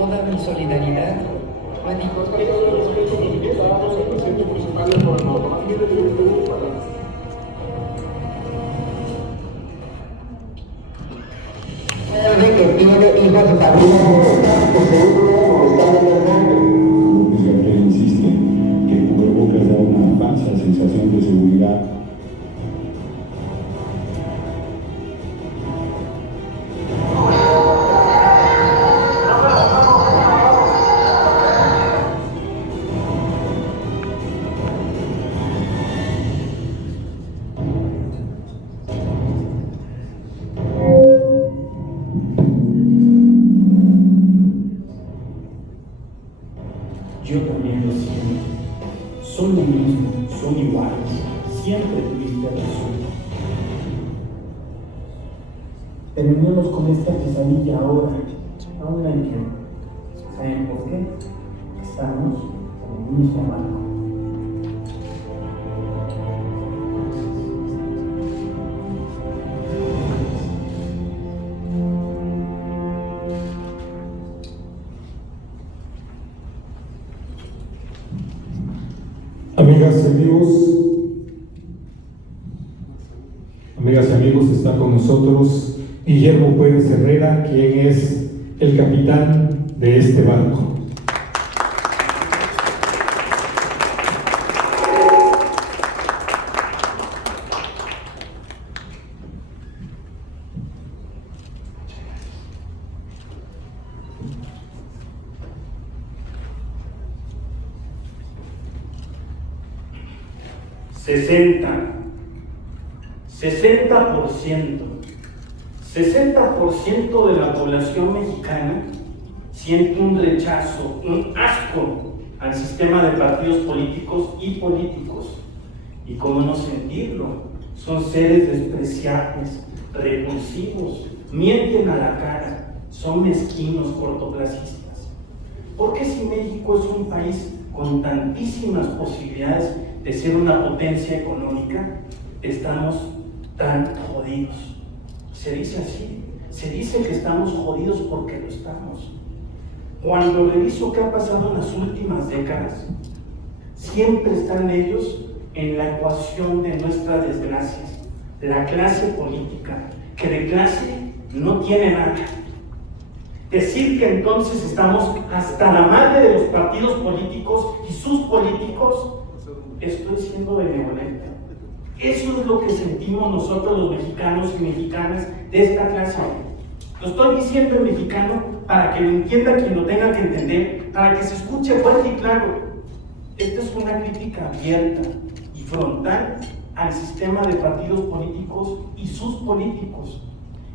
toda mi solidaridad. Que tiene hijos y familias que insiste que cubrebocas da una falsa sensación de seguridad. Yo también lo siento. Son lo mismo, son iguales. Siempre tuviste razón. Terminemos con esta pesadilla ahora. Aún hay tiempo. ¿Saben por qué? Estamos en el mismo barco. Amigas y amigos, está con nosotros Guillermo Pérez Herrera, quien es el capitán de este barco. $60% de la población mexicana siente un rechazo, un asco al sistema de partidos políticos y políticos. ¿Y cómo no sentirlo? Son seres despreciables, repulsivos, mienten a la cara, son mezquinos, cortoplacistas. ¿Por qué si México es un país con tantísimas posibilidades de ser una potencia económica, estamos tan jodidos? Se dice así, se dice que estamos jodidos porque lo estamos. Cuando reviso qué ha pasado en las últimas décadas, siempre están ellos en la ecuación de nuestras desgracias. La clase política, que de clase no tiene nada. Decir que entonces estamos hasta la madre de los partidos políticos y sus políticos, estoy siendo benevolente. Eso es lo que sentimos nosotros los mexicanos y mexicanas de esta clase. Lo estoy diciendo en mexicano para que lo entienda quien lo tenga que entender, para que se escuche fuerte y claro. Esta es una crítica abierta y frontal al sistema de partidos políticos y sus políticos.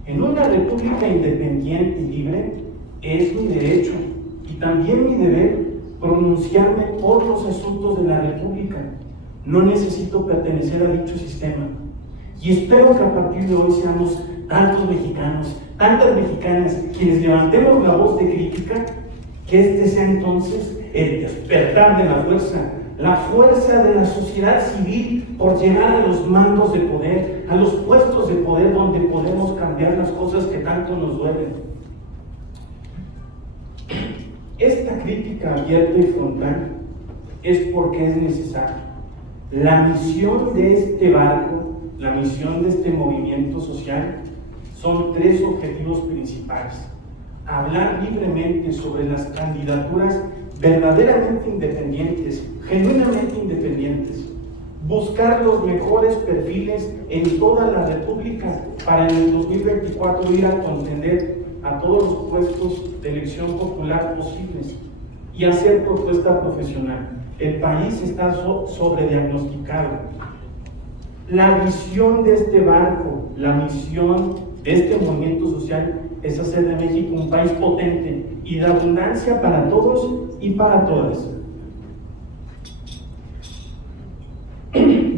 En una república independiente y libre es mi derecho y también mi deber pronunciarme por los asuntos de la república. No necesito pertenecer a dicho sistema. Y espero que a partir de hoy seamos tantos mexicanos, tantas mexicanas, quienes levantemos la voz de crítica, que este sea entonces el despertar de la fuerza de la sociedad civil por llegar a los mandos de poder, a los puestos de poder donde podemos cambiar las cosas que tanto nos duelen. Esta crítica abierta y frontal es porque es necesaria. La misión de este barco, la misión de este movimiento social, son tres objetivos principales: hablar libremente sobre las candidaturas verdaderamente independientes, genuinamente independientes, buscar los mejores perfiles en toda la República para en el 2024 ir a contender a todos los puestos de elección popular posibles y hacer propuesta profesional. El país está sobrediagnosticado. La visión de este barco, la misión de este movimiento social es hacer de México un país potente y de abundancia para todos y para todas.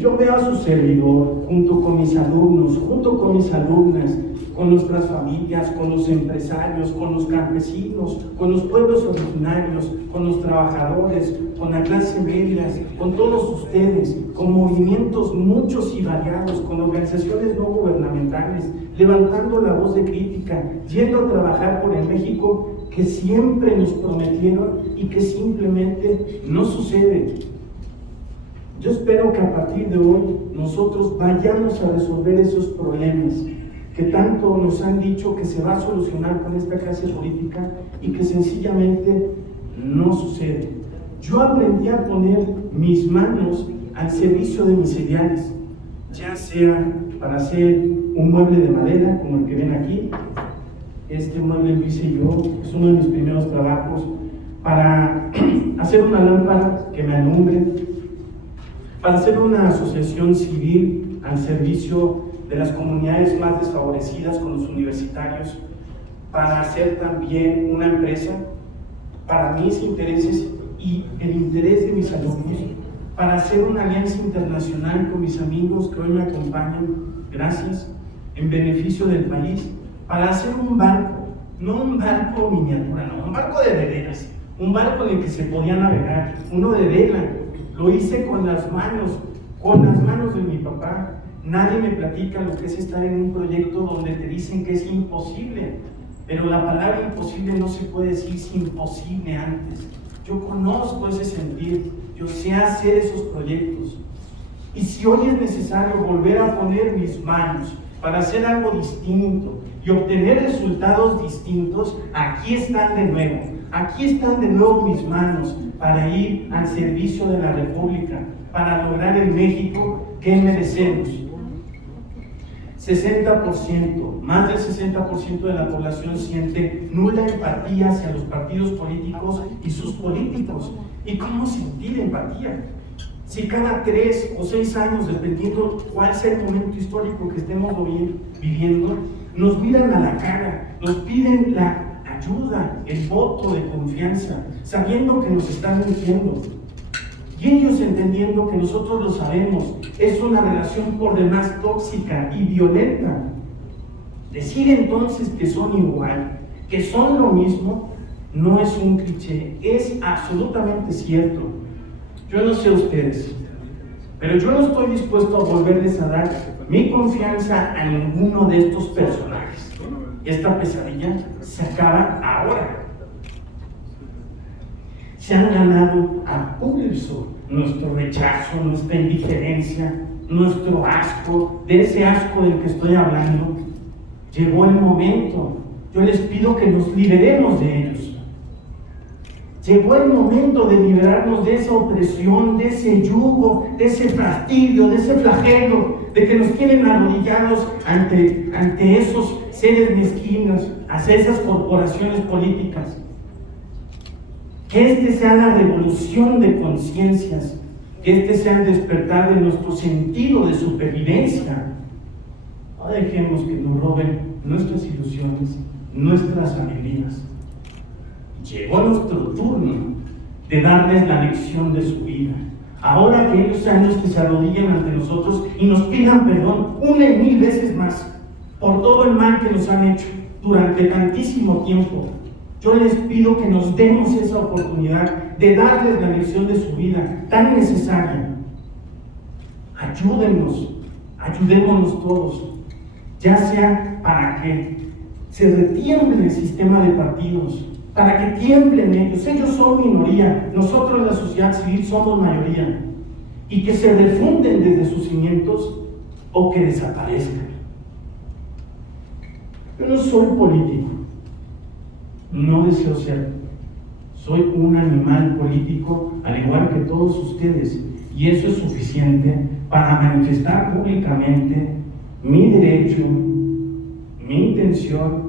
Yo veo a su servidor junto con mis alumnos, junto con mis alumnas, con nuestras familias, con los empresarios, con los campesinos, con los pueblos originarios, con los trabajadores, con la clase media, con todos ustedes, con movimientos muchos y variados, con organizaciones no gubernamentales, levantando la voz de crítica, yendo a trabajar por el México que siempre nos prometieron y que simplemente no sucede. Yo espero que a partir de hoy nosotros vayamos a resolver esos problemas que tanto nos han dicho que se va a solucionar con esta clase política y que sencillamente no sucede. Yo aprendí a poner mis manos al servicio de mis ideales, ya sea para hacer un mueble de madera como el que ven aquí. Este mueble lo hice yo, es uno de mis primeros trabajos, para hacer una lámpara que me alumbre, para hacer una asociación civil al servicio de las comunidades más desfavorecidas con los universitarios, para hacer también una empresa para mis intereses y el interés de mis alumnos, para hacer una alianza internacional con mis amigos que hoy me acompañan, gracias, en beneficio del país, para hacer un barco, no un barco miniatura, no, un barco de velas, un barco en el que se podía navegar, uno de vela. Lo hice con las manos de mi papá. Nadie me platica lo que es estar en un proyecto donde te dicen que es imposible, pero la palabra imposible no se puede decir sin imposible antes. Yo conozco ese sentir, yo sé hacer esos proyectos. Y si hoy es necesario volver a poner mis manos para hacer algo distinto y obtener resultados distintos, aquí están de nuevo. Aquí están de nuevo mis manos para ir al servicio de la República, para lograr el México que merecemos. 60%, más del 60% de la población siente nula empatía hacia los partidos políticos y sus políticos. ¿Y cómo sentir empatía? Si cada 3 o 6 años, dependiendo cuál sea el momento histórico que estemos viviendo, nos miran a la cara, nos piden la ayuda, el voto de confianza, sabiendo que nos están mintiendo. Y ellos entendiendo que nosotros lo sabemos, es una relación por demás tóxica y violenta. Decir entonces que son igual, que son lo mismo, no es un cliché, es absolutamente cierto. Yo no sé ustedes, pero yo no estoy dispuesto a volverles a dar mi confianza a ninguno de estos personajes. Esta pesadilla se acaba ahora. Se han ganado a pulso nuestro rechazo, nuestra indiferencia, nuestro asco, de ese asco del que estoy hablando. Llegó el momento. Yo les pido que nos liberemos de ellos. Llegó el momento de liberarnos de esa opresión, de ese yugo, de ese fastidio, de ese flagelo, de que nos tienen arrodillados ante esos seres mezquinos, hacia esas corporaciones políticas. Que este sea la revolución de conciencias, que este sea el despertar de nuestro sentido de supervivencia. No dejemos que nos roben nuestras ilusiones, nuestras alegrías. Llegó nuestro turno de darles la lección de su vida. Ahora que ellos sean los que se arrodillen ante nosotros y nos pidan perdón 1 y 1000 veces más por todo el mal que nos han hecho durante tantísimo tiempo. Yo les pido que nos demos esa oportunidad de darles la lección de su vida tan necesaria. Ayúdennos, ayudémonos todos, ya sea para que se retiemble el sistema de partidos, para que tiemblen ellos. Ellos son minoría, nosotros la sociedad civil somos mayoría, y que se refunden desde sus cimientos o que desaparezcan. Yo no soy político, no deseo ser. Soy un animal político al igual que todos ustedes, y eso es suficiente para manifestar públicamente mi derecho, mi intención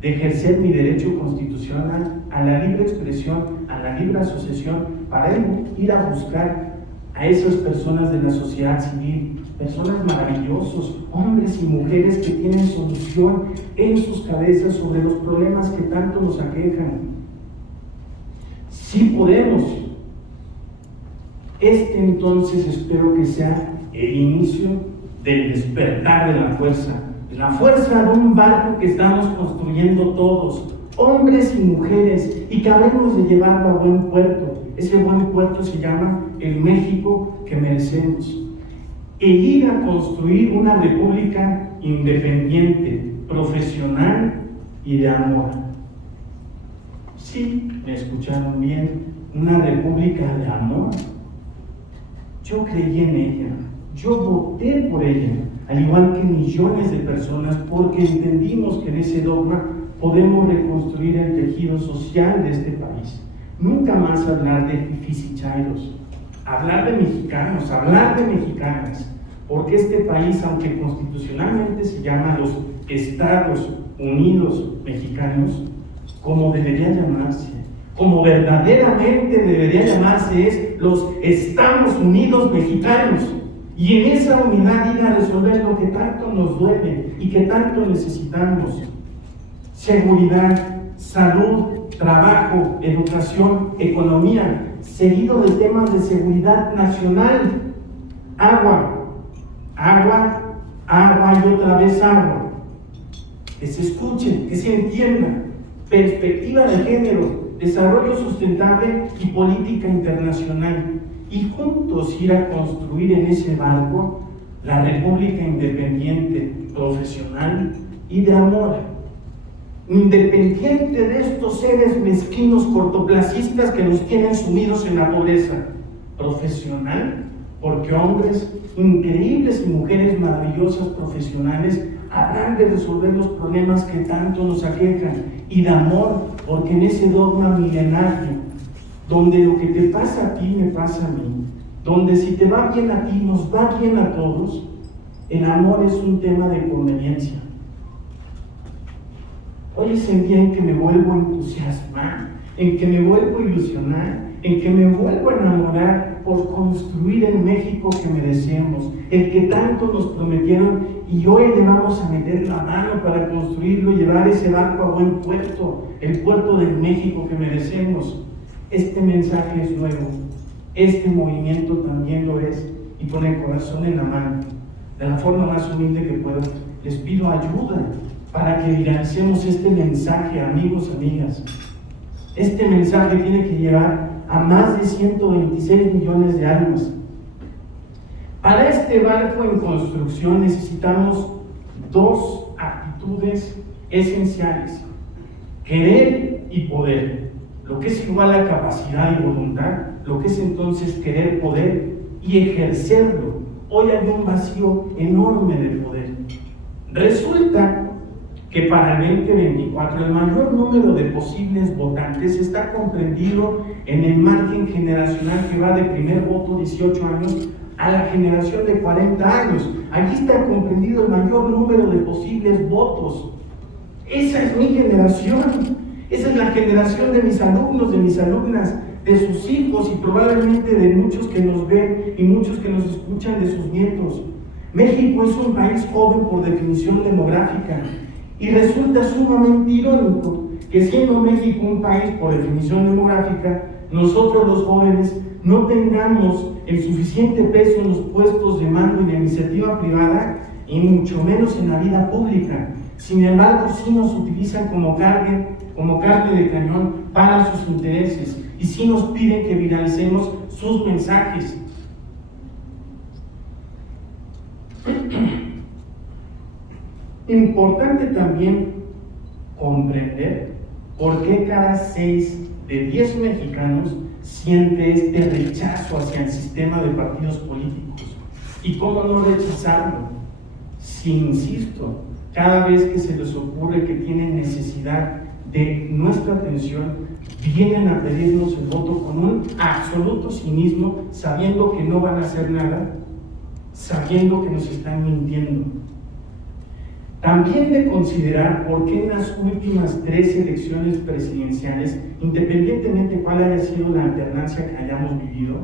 de ejercer mi derecho constitucional a la libre expresión, a la libre asociación, para ir a buscar a esas personas de la sociedad civil, personas maravillosos, hombres y mujeres que tienen solución en sus cabezas sobre los problemas que tanto nos aquejan. Sí podemos. Entonces espero que sea el inicio del despertar de la fuerza de un barco que estamos construyendo todos, hombres y mujeres, y que habremos de llevarlo a buen puerto. Ese buen puerto se llama el México que merecemos. E ir a construir una república independiente, profesional y de amor. Sí, me escucharon bien, una república de amor. Yo creí en ella, yo voté por ella, al igual que millones de personas, porque entendimos que en ese dogma podemos reconstruir el tejido social de este país. Nunca más hablar de fifís y chairos, hablar de mexicanos, hablar de mexicanas, porque este país, aunque constitucionalmente se llama los Estados Unidos Mexicanos, como debería llamarse, como verdaderamente debería llamarse, es los Estados Unidos Mexicanos. Y en esa unidad ir a resolver lo que tanto nos duele y que tanto necesitamos: seguridad, salud, trabajo, educación, economía, seguido de temas de seguridad nacional, agua, agua, agua y otra vez agua. Que se escuche, que se entienda, perspectiva de género, desarrollo sustentable y política internacional, y juntos ir a construir en ese barco la república independiente, profesional y de amor, independiente de estos seres mezquinos cortoplacistas que nos tienen sumidos en la pobreza, profesional, porque hombres increíbles y mujeres maravillosas profesionales habrán de resolver los problemas que tanto nos aquejan, y de amor, porque en ese dogma milenario, donde lo que te pasa a ti me pasa a mí, donde si te va bien a ti nos va bien a todos, el amor es un tema de conveniencia. Hoy es el día en que me vuelvo a entusiasmar, en que me vuelvo a ilusionar, en que me vuelvo a enamorar por construir el México que merecemos, el que tanto nos prometieron, y hoy le vamos a meter la mano para construirlo y llevar ese barco a buen puerto, el puerto del México que merecemos. Este mensaje es nuevo, este movimiento también lo es, y con el corazón en la mano, de la forma más humilde que puedo, les pido ayuda para que viralicemos este mensaje, amigos, amigas. Este mensaje tiene que llevar a más de 126 millones de almas. Para este barco en construcción necesitamos dos actitudes esenciales: querer y poder. Lo que es igual a capacidad y voluntad, lo que es entonces querer, poder y ejercerlo. Hoy hay un vacío enorme de poder. Resulta que para el 2024 el mayor número de posibles votantes está comprendido en el margen generacional que va de primer voto 18 años a la generación de 40 años. Aquí está comprendido el mayor número de posibles votos. Esa es mi generación, esa es la generación de mis alumnos, de mis alumnas, de sus hijos y probablemente de muchos que nos ven y muchos que nos escuchan, de sus nietos. México es un país joven por definición demográfica. Y resulta sumamente irónico que, siendo México un país por definición demográfica, nosotros los jóvenes no tengamos el suficiente peso en los puestos de mando y de iniciativa privada, y mucho menos en la vida pública. Sin embargo, sí nos utilizan como carne de cañón para sus intereses, y sí nos piden que viralicemos sus mensajes. Importante también comprender por qué cada 6 de 10 mexicanos siente este rechazo hacia el sistema de partidos políticos. ¿Y cómo no rechazarlo? Si, insisto, cada vez que se les ocurre que tienen necesidad de nuestra atención, vienen a pedirnos el voto con un absoluto cinismo, sabiendo que no van a hacer nada, sabiendo que nos están mintiendo. También de considerar por qué en las últimas 3 elecciones presidenciales, independientemente cuál haya sido la alternancia que hayamos vivido,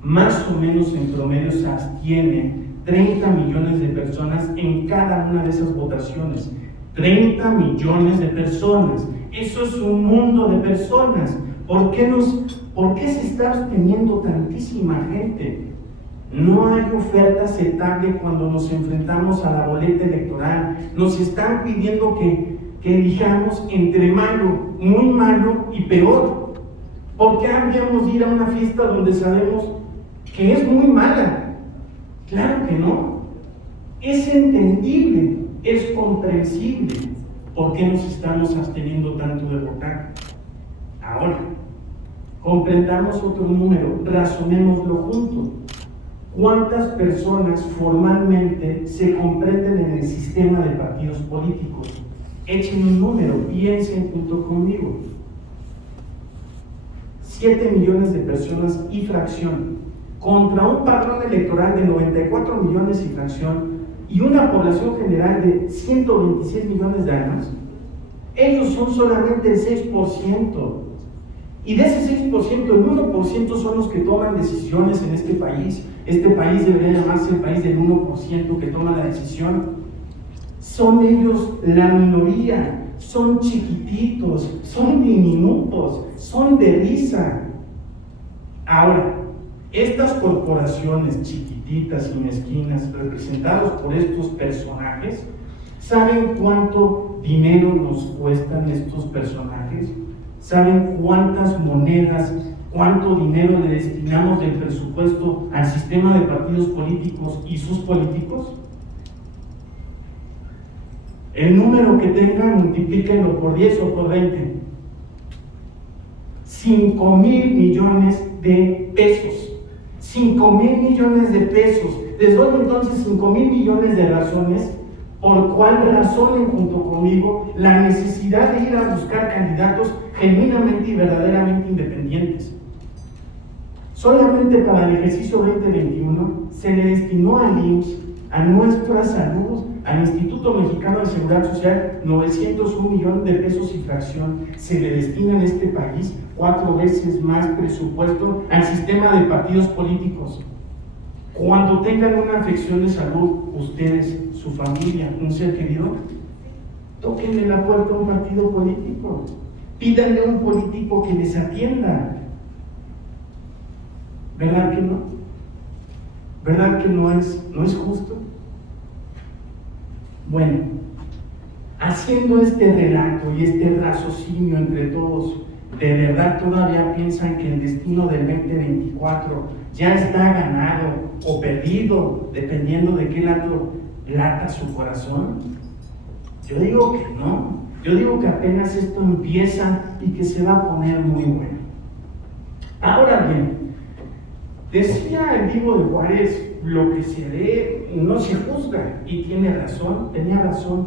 más o menos en promedio se abstienen 30 millones de personas en cada una de esas votaciones. 30 millones de personas. Eso es un mundo de personas. ¿Por qué se está absteniendo tantísima gente? No hay oferta aceptable cuando nos enfrentamos a la boleta electoral. Nos están pidiendo que elijamos entre malo, muy malo y peor. ¿Por qué habríamos de ir a una fiesta donde sabemos que es muy mala? Claro que no. Es entendible, es comprensible por qué nos estamos absteniendo tanto de votar. Ahora, comprendamos otro número, razonémoslo juntos. ¿Cuántas personas formalmente se comprenden en el sistema de partidos políticos? Echen un número, piensen junto conmigo. 7 millones de personas y fracción, contra un padrón electoral de 94 millones y fracción y una población general de 126 millones de almas. Ellos son solamente el 6%. Y de ese 6%, el 1% son los que toman decisiones en este país. Este país debería llamarse el país del 1% que toma la decisión. Son ellos la minoría, son chiquititos, son diminutos, son de risa. Ahora, estas corporaciones chiquititas y mezquinas representadas por estos personajes, ¿saben cuánto dinero nos cuestan estos personajes? ¿Saben cuántas monedas, cuánto dinero le destinamos del presupuesto al sistema de partidos políticos y sus políticos? El número que tengan, multiplíquenlo por 10 o por 20. 5,000 millones de pesos. 5,000 millones de pesos. Les doy entonces 5,000 millones de razones por cuál razonen junto conmigo la necesidad de ir a buscar candidatos genuinamente y verdaderamente independientes. Solamente para el ejercicio 2021 se le destinó al IMSS, a nuestra salud, al Instituto Mexicano de Seguridad Social, 901 millones de pesos y fracción. Se le destina en este país 4 veces más presupuesto al sistema de partidos políticos. Cuando tengan una afección de salud, ustedes, su familia, un ser querido, tóquenle la puerta a un partido político, pídanle a un político que les atienda. ¿Verdad que no? ¿Verdad que no es justo? Bueno, haciendo este relato y este raciocinio entre todos, ¿de verdad todavía piensan que el destino del 2024 ya está ganado o perdido, dependiendo de qué lado lata su corazón? Yo digo que no. Yo digo que apenas esto empieza y que se va a poner muy bueno. Ahora bien, decía el Divo de Juárez, lo que se ve no se juzga, y tiene razón, tenía razón.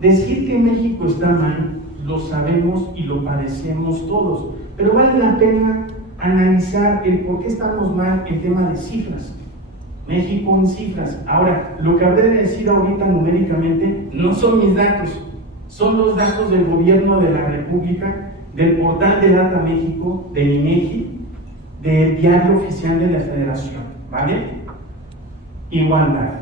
Decir que México está mal, lo sabemos y lo padecemos todos, pero vale la pena analizar el por qué estamos mal en tema de cifras. México en cifras. Ahora, lo que habré de decir ahorita numéricamente no son mis datos, son los datos del gobierno de la República, del portal de Data México, del INEGI, del diario oficial de la Federación, ¿vale? Igualdad.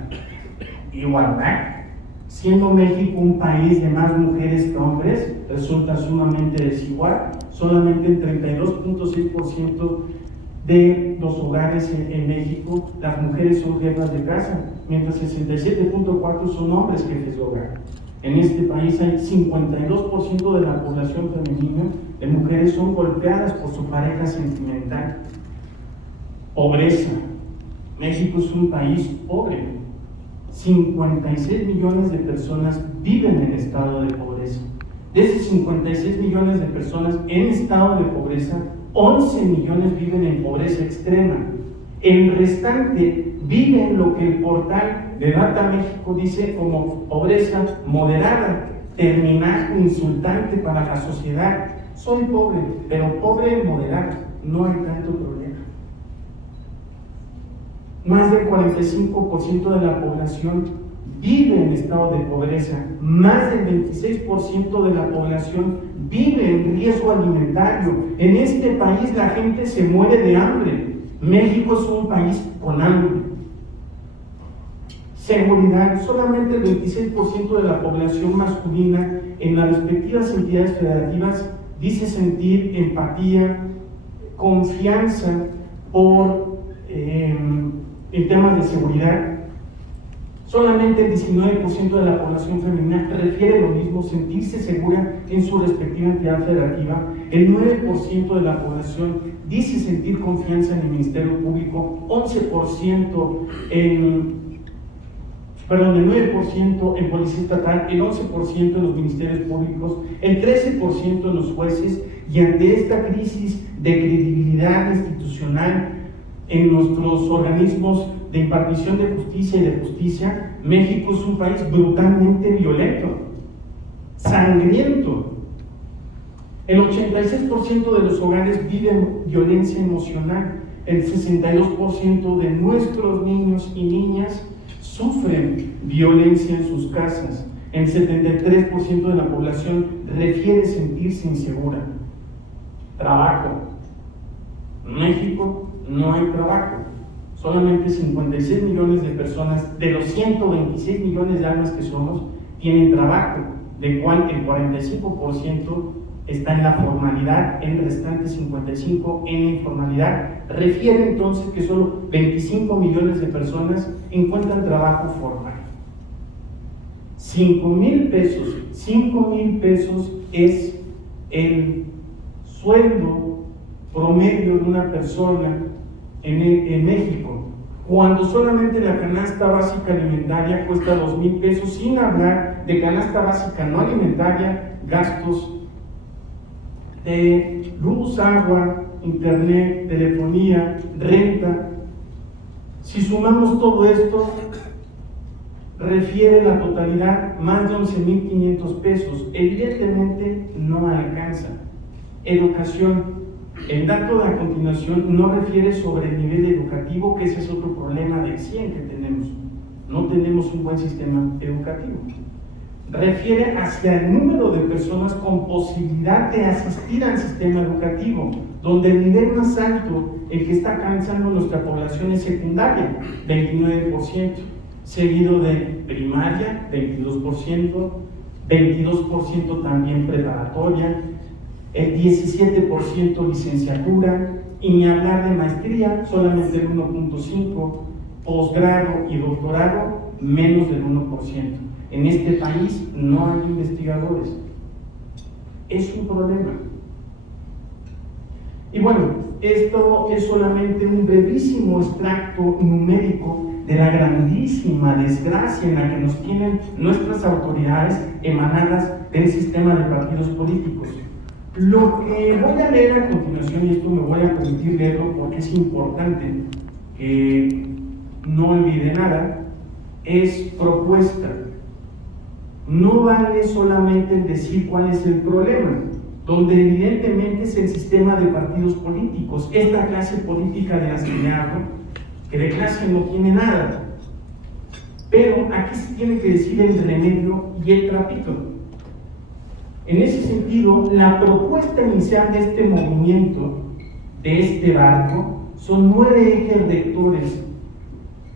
Siendo México un país de más mujeres que hombres, resulta sumamente desigual. Solamente el 32.6% de los hogares en México, las mujeres son jefas de casa, mientras 67.4% son hombres jefes de hogar. En este país hay 52% de la población femenina de mujeres son golpeadas por su pareja sentimental. Pobreza. México es un país pobre. 56 millones de personas viven en estado de pobreza. De esos 56 millones de personas en estado de pobreza, 11 millones viven en pobreza extrema. El restante vive en lo que el portal de Data México dice como pobreza moderada, terminal, insultante para la sociedad. Soy pobre, pero pobre moderado, no hay tanto problema. Más del 45% de la población vive en estado de pobreza, más del 26% de la población vive en riesgo alimentario. En este país la gente se muere de hambre. México es un país con hambre. Seguridad, solamente el 26% de la población masculina en las respectivas entidades federativas dice sentir empatía, confianza en temas de seguridad. Solamente el 19% de la población femenina refiere lo mismo, sentirse segura en su respectiva entidad federativa. El 9% de la población dice sentir confianza en el Ministerio Público, 11% el 9% en Policía Estatal, el 11% en los ministerios públicos, el 13% en los jueces Y ante esta crisis de credibilidad institucional en nuestros organismos de impartición de justicia y de justicia, México es un país brutalmente violento, sangriento. El 86% de los hogares viven violencia emocional. El 62% de nuestros niños y niñas sufren violencia en sus casas. El 73% de la población refiere sentirse insegura. Trabajo. En México no hay trabajo. Solamente 56 millones de personas, de los 126 millones de almas que somos, tienen trabajo, del cual el 45% está en la formalidad, el restante 55% en la informalidad. Refiere entonces que solo 25 millones de personas encuentran trabajo formal. 5,000 pesos es el sueldo promedio de una persona en México, cuando solamente la canasta básica alimentaria cuesta 2,000 pesos, sin hablar de canasta básica no alimentaria, gastos de luz, agua, internet, telefonía, renta. Si sumamos todo esto, refiere la totalidad más de 11,500 pesos. Evidentemente no alcanza. Educación. El dato de a continuación no refiere sobre el nivel educativo, que ese es otro problema del 100 que tenemos. No tenemos un buen sistema educativo. Refiere hacia el número de personas con posibilidad de asistir al sistema educativo, donde el nivel más alto, el que está alcanzando nuestra población, es secundaria, 29%, seguido de primaria, 22%, 22% también preparatoria, el 17% licenciatura, y ni hablar de maestría, solamente el 1.5%, posgrado y doctorado, menos del 1%. En este país no hay investigadores. Es un problema. Y bueno, esto es solamente un brevísimo extracto numérico de la grandísima desgracia en la que nos tienen nuestras autoridades emanadas del sistema de partidos políticos. Lo que voy a leer a continuación, y esto me voy a permitir leerlo porque es importante que no olvide nada, es propuesta. No vale solamente el decir cuál es el problema, donde evidentemente es el sistema de partidos políticos, esta clase política de la que me hablo, que de clase no tiene nada. Pero aquí se tiene que decir el remedio y el trapito. En ese sentido, la propuesta inicial de este movimiento, de este barco, son 9 ejes rectores,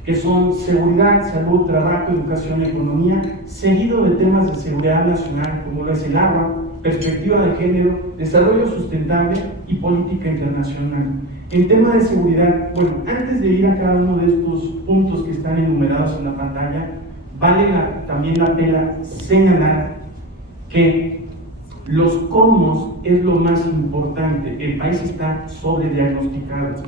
que son seguridad, salud, trabajo, educación, economía, seguido de temas de seguridad nacional, como lo es el agua, perspectiva de género, desarrollo sustentable y política internacional. En tema de seguridad, bueno, antes de ir a cada uno de estos puntos que están enumerados en la pantalla, vale también la pena señalar que los cómo es lo más importante. El país está sobrediagnosticado.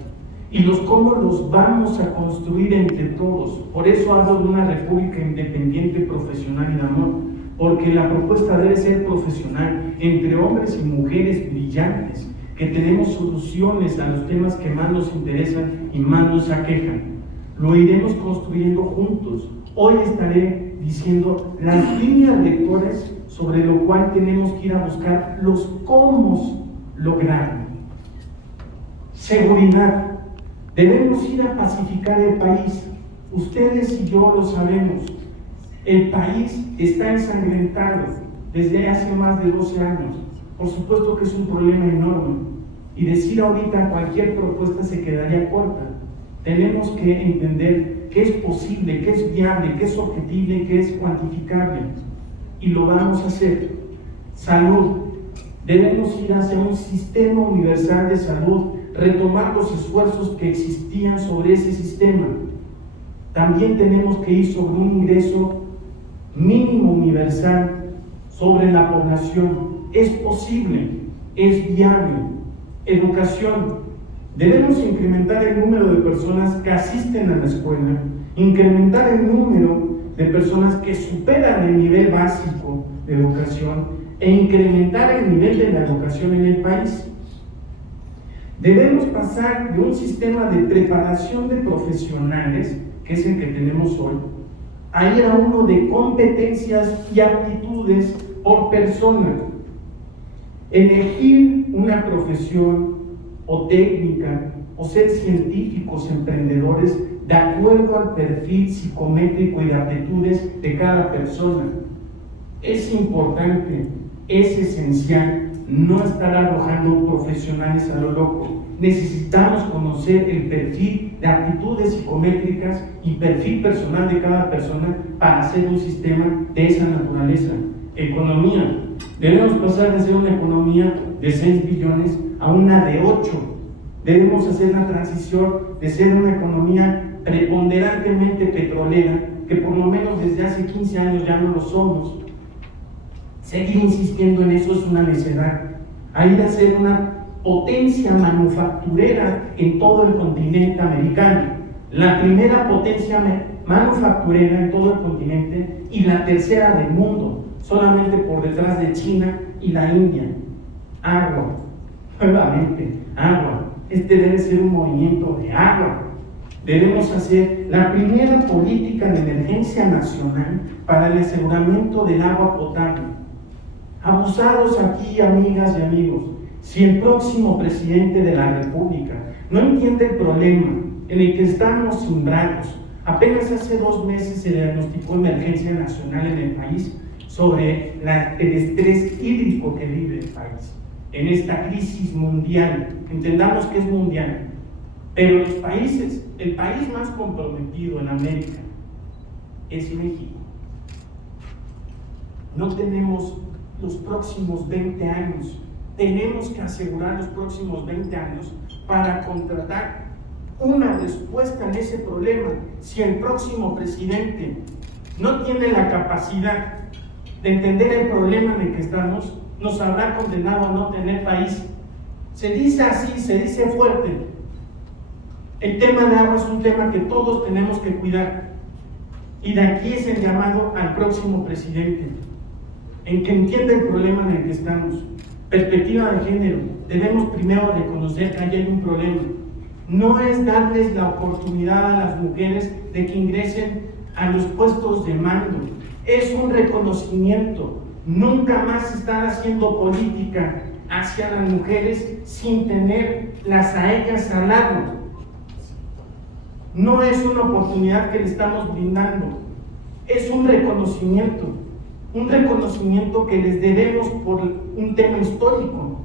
Y los cómo los vamos a construir entre todos. Por eso hablo de una república independiente, profesional y de amor. Porque la propuesta debe ser profesional, entre hombres y mujeres brillantes, que tenemos soluciones a los temas que más nos interesan y más nos aquejan. Lo iremos construyendo juntos. Hoy estaré diciendo las líneas rectoras sobre lo cual tenemos que ir a buscar los cómo lograrlo. Seguridad. Debemos ir a pacificar el país. Ustedes y yo lo sabemos. El país está ensangrentado desde hace más de 12 años. Por supuesto que es un problema enorme. Y decir ahorita cualquier propuesta se quedaría corta. Tenemos que entender que es posible, que es viable, que es objetivo, que es cuantificable. Y lo vamos a hacer. Salud. Debemos ir hacia un sistema universal de salud, retomar los esfuerzos que existían sobre ese sistema. También tenemos que ir sobre un ingreso mínimo universal sobre la población. Es posible, es viable. Educación. Debemos incrementar el número de personas que asisten a la escuela, incrementar el número de personas que superan el nivel básico de educación, e incrementar el nivel de la educación en el país. Debemos pasar de un sistema de preparación de profesionales, que es el que tenemos hoy, a ir a uno de competencias y aptitudes por persona. Elegir una profesión o técnica o ser científicos, emprendedores, de acuerdo al perfil psicométrico y de aptitudes de cada persona. Es importante, es esencial no estar arrojando profesionales a lo loco. Necesitamos conocer el perfil de aptitudes psicométricas y perfil personal de cada persona para hacer un sistema de esa naturaleza. Economía. Debemos pasar de ser una economía de 6 billones a una de 8. Debemos hacer la transición de ser una economía preponderantemente petrolera, que por lo menos desde hace 15 años ya no lo somos. Seguir insistiendo en eso es una necedad. A ir a ser una potencia manufacturera en todo el continente americano. La primera potencia manufacturera en todo el continente y la tercera del mundo, solamente por detrás de China y la India. Agua, nuevamente, agua. Este debe ser un movimiento de agua. Debemos hacer la primera política de emergencia nacional para el aseguramiento del agua potable. Abusados aquí, amigas y amigos, si el próximo presidente de la República no entiende el problema en el que estamos sembrados, apenas hace 2 meses se diagnosticó emergencia nacional en el país sobre el estrés hídrico que vive el país, en esta crisis mundial. Entendamos que es mundial, pero los países, el país más comprometido en América es México. No tenemos los próximos 20 años, tenemos que asegurar los próximos 20 años para contratar una respuesta en ese problema. Si el próximo presidente no tiene la capacidad de entender el problema en el que estamos, nos habrá condenado a no tener país. Se dice así, se dice fuerte. El tema de agua es un tema que todos tenemos que cuidar, y de aquí es el llamado al próximo presidente, en que entienda el problema en el que estamos. Perspectiva de género. Debemos primero reconocer que hay un problema. No es darles la oportunidad a las mujeres de que ingresen a los puestos de mando. Es un reconocimiento. Nunca más estar haciendo política hacia las mujeres sin tenerlas a ellas al lado. No es una oportunidad que le estamos brindando. Es un reconocimiento que les debemos por un tema histórico.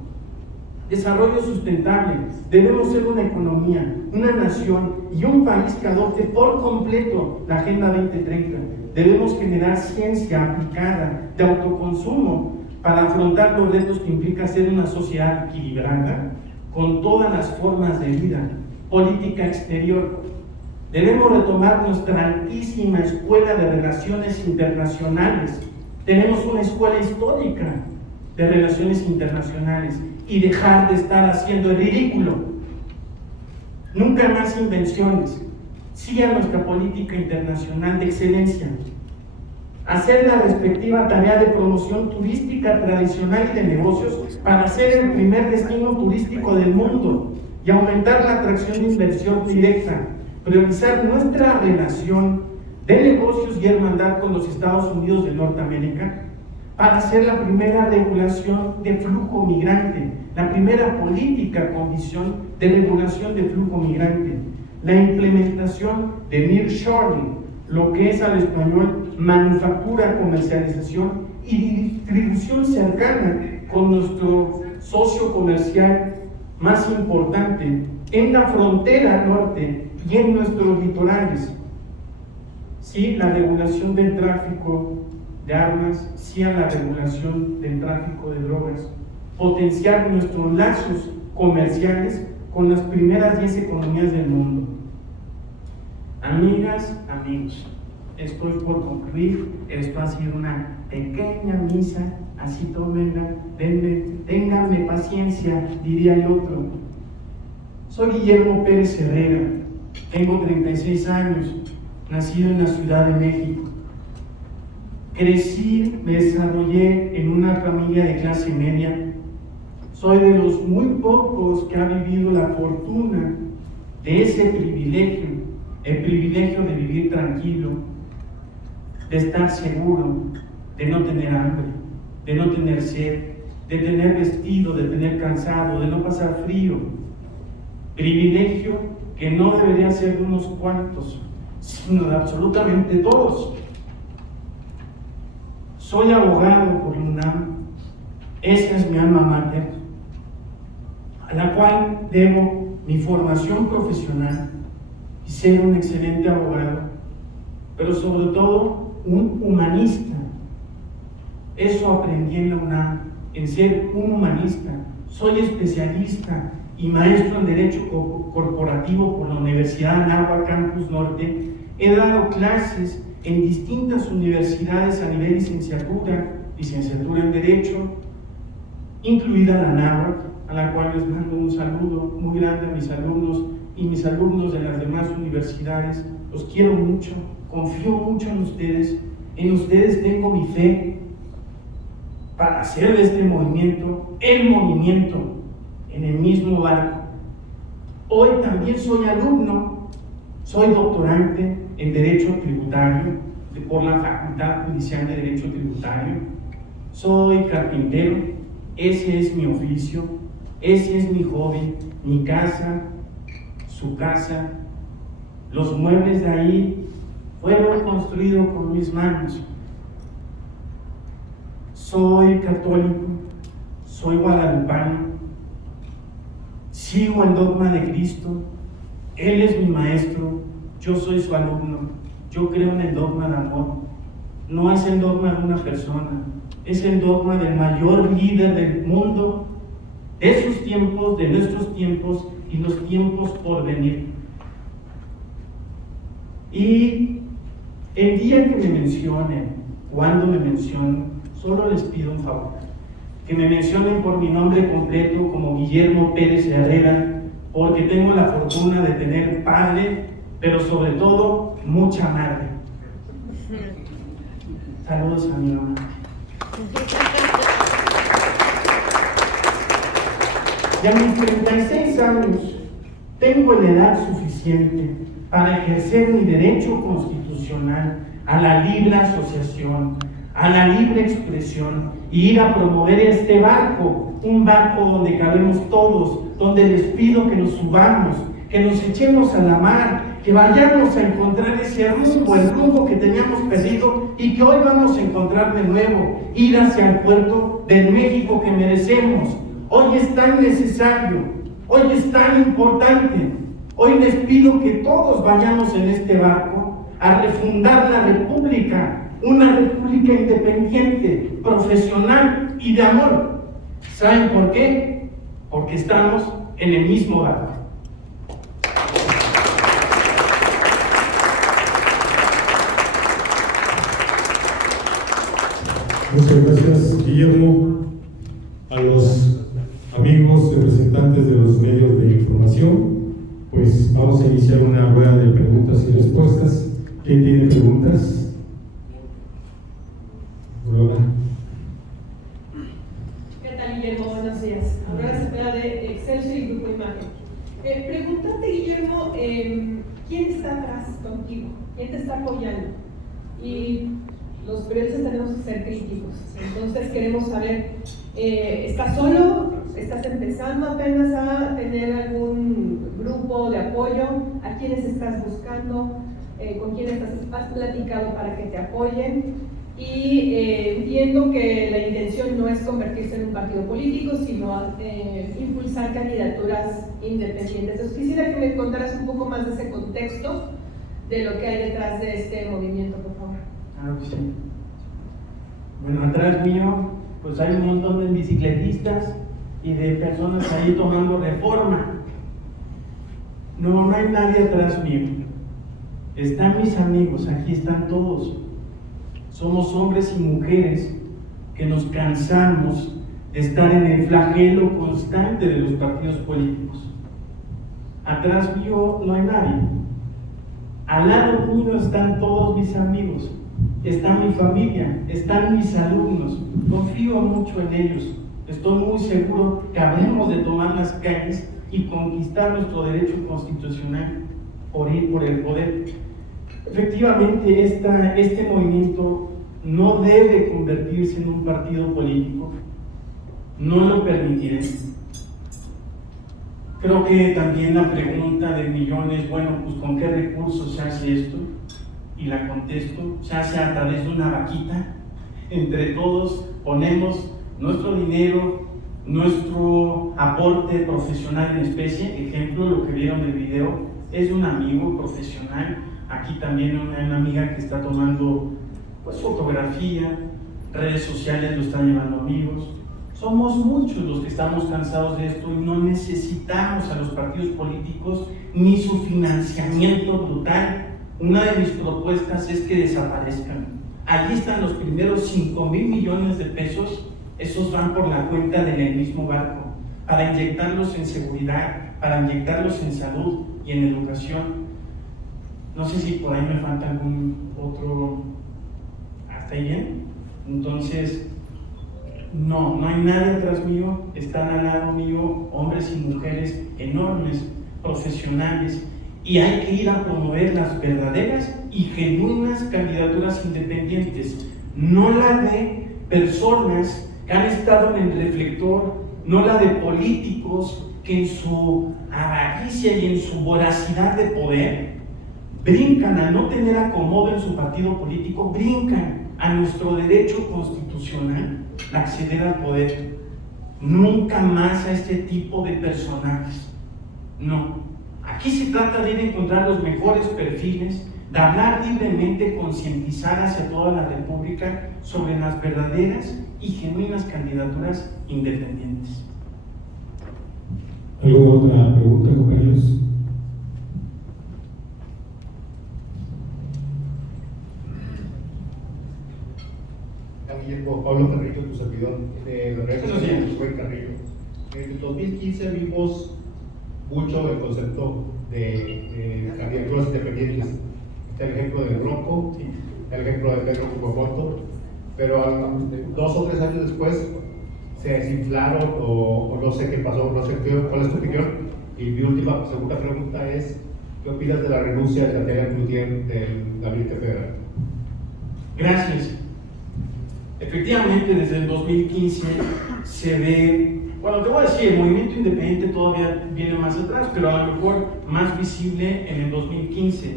Desarrollo sustentable. Debemos ser una economía, una nación y un país que adopte por completo la Agenda 2030. Debemos generar ciencia aplicada de autoconsumo para afrontar los retos que implica ser una sociedad equilibrada con todas las formas de vida. Política exterior. Debemos retomar nuestra altísima escuela de relaciones internacionales. Tenemos una escuela histórica de relaciones internacionales y dejar de estar haciendo el ridículo. Nunca más invenciones. Sí a nuestra política internacional de excelencia. Hacer la respectiva tarea de promoción turística tradicional y de negocios para ser el primer destino turístico del mundo y aumentar la atracción de inversión directa. Priorizar nuestra relación de negocios y hermandad con los Estados Unidos de Norteamérica para hacer la primera regulación de flujo migrante, la primera política con visión de regulación de flujo migrante, la implementación de nearshoring, lo que es al español manufactura, comercialización y distribución cercana con nuestro socio comercial más importante en la frontera norte y en nuestros litorales. Sí, la regulación del tráfico de armas, sí a la regulación del tráfico de drogas, potenciar nuestros lazos comerciales con las primeras 10 economías del mundo. Amigas, amigos, estoy por concluir. Esto ha sido una pequeña misa, así tómenla, ténganme paciencia, diría el otro. Soy Guillermo Pérez Herrera, tengo 36 años, nacido en la Ciudad de México. Crecí, me desarrollé en una familia de clase media. Soy de los muy pocos que ha vivido la fortuna de ese privilegio, el privilegio de vivir tranquilo, de estar seguro, de no tener hambre, de no tener sed, de tener vestido, de tener cansado, de no pasar frío. Privilegio que no debería ser de unos cuantos, sino de absolutamente todos. Soy abogado por la UNAM, esa es mi alma mater, a la cual debo mi formación profesional y ser un excelente abogado, pero sobre todo un humanista. Eso aprendí en la UNAM, en ser un humanista. Soy especialista y maestro en Derecho Corporativo por la Universidad Anáhuac Campus Norte. He dado clases en distintas universidades a nivel licenciatura en Derecho, incluida la Anáhuac, a la cual les mando un saludo muy grande a mis alumnos y mis alumnos de las demás universidades. Los quiero mucho, confío mucho en ustedes tengo mi fe para hacer de este movimiento el movimiento en el mismo barco. Hoy también soy alumno, soy doctorante en Derecho Tributario por la Facultad Judicial de Derecho Tributario. Soy carpintero, ese es mi oficio, ese es mi hobby, mi casa, su casa. Los muebles de ahí fueron construidos con mis manos. Soy católico, soy guadalupano, sigo el dogma de Cristo, Él es mi maestro, yo soy su alumno, yo creo en el dogma de amor. No es el dogma de una persona, es el dogma del mayor líder del mundo, de sus tiempos, de nuestros tiempos y los tiempos por venir. Y el día que me mencionen, cuando me mencionen, solo les pido un favor: que me mencionen por mi nombre completo como Guillermo Pérez Herrera, porque tengo la fortuna de tener padre, pero sobre todo mucha madre. Saludos a mi mamá. Y a mis 36 años tengo la edad suficiente para ejercer mi derecho constitucional a la libre asociación, a la libre expresión, y ir a promover este barco, un barco donde cabemos todos, donde les pido que nos subamos, que nos echemos a la mar, que vayamos a encontrar ese rumbo, el rumbo que teníamos perdido y que hoy vamos a encontrar de nuevo, ir hacia el puerto del México que merecemos. Hoy es tan necesario, hoy es tan importante. Hoy les pido que todos vayamos en este barco a refundar la república, una república independiente, profesional y de amor. ¿Saben por qué? Porque estamos en el mismo barco. Muchas gracias, Guillermo. A los amigos representantes de los medios de información, pues vamos a iniciar una rueda de preguntas y respuestas. ¿Quién tiene preguntas? Aurora. ¿Qué tal, Guillermo? Buenos días. Aurora Cepeda de Excelsior y Grupo Imagen. Preguntarte, Guillermo, ¿quién está atrás contigo? ¿Quién te está apoyando? Y los periodistas tenemos que ser críticos. Entonces queremos saber, ¿estás solo? ¿Estás empezando apenas a tener algún grupo de apoyo? ¿A quiénes estás buscando? ¿Con quiénes has platicado para que te apoyen? Y entiendo que la intención no es convertirse en un partido político, sino impulsar candidaturas independientes. Entonces quisiera que me contaras un poco más de ese contexto, de lo que hay detrás de este movimiento, por favor. Claro que sí. Bueno, atrás mío, pues hay un montón de bicicletistas y de personas ahí tomando reforma. No hay nadie atrás mío. Están mis amigos, aquí están todos. Somos hombres y mujeres que nos cansamos de estar en el flagelo constante de los partidos políticos. Atrás mío no hay nadie. Al lado mío están todos mis amigos. está mi familia, están mis alumnos. Confío mucho en ellos. Estoy muy seguro que habremos de tomar las calles y conquistar nuestro derecho constitucional por ir por el poder. Efectivamente, este movimiento no debe convertirse en un partido político. No lo permitiré. Creo que también la pregunta de millones, bueno, pues ¿con qué recursos se hace esto? Y la contesto, se hace a través de una vaquita. Entre todos ponemos nuestro dinero, nuestro aporte profesional en especie. Ejemplo, lo que vieron en el video es de un amigo profesional. Aquí también una amiga que está tomando pues fotografía, redes sociales lo están llevando amigos. Somos muchos los que estamos cansados de esto y no necesitamos a los partidos políticos ni su financiamiento brutal. Una de mis propuestas es que desaparezcan. Allí están los primeros 5,000 millones de pesos, esos van por la cuenta del mismo barco, para inyectarlos en seguridad, para inyectarlos en salud y en educación. No sé si por ahí me falta algún otro. ¿Hasta ahí bien? Entonces, no hay nadie atrás mío, están al lado mío hombres y mujeres enormes, profesionales, y hay que ir a promover las verdaderas y genuinas candidaturas independientes, no la de personas que han estado en el reflector, no la de políticos que en su avaricia y en su voracidad de poder brincan al no tener acomodo en su partido político, brincan a nuestro derecho constitucional de acceder al poder. Nunca más a este tipo de personajes. No. Aquí se trata de ir a encontrar los mejores perfiles, de hablar libremente, concientizar hacia toda la República sobre las verdaderas y genuinas candidaturas independientes. ¿Alguna otra pregunta, compañeros? Guillermo, Pablo Carrillo, tu servidor de la red social Carrillo. En el 2015 vimos mucho el concepto de candidaturas independientes. Está el ejemplo de Bronco, el ejemplo de Pedro Kumamoto, pero 2 o 3 años después se desinflaron o no sé qué pasó, no sé cuál es tu opinión. Y mi segunda pregunta es, ¿qué opinas de la renuncia de Tatiana Cloutier del Gabinete Federal? Gracias. Efectivamente, desde el 2015 se ve, bueno, te voy a decir, el movimiento independiente todavía viene más atrás, pero a lo mejor más visible en el 2015.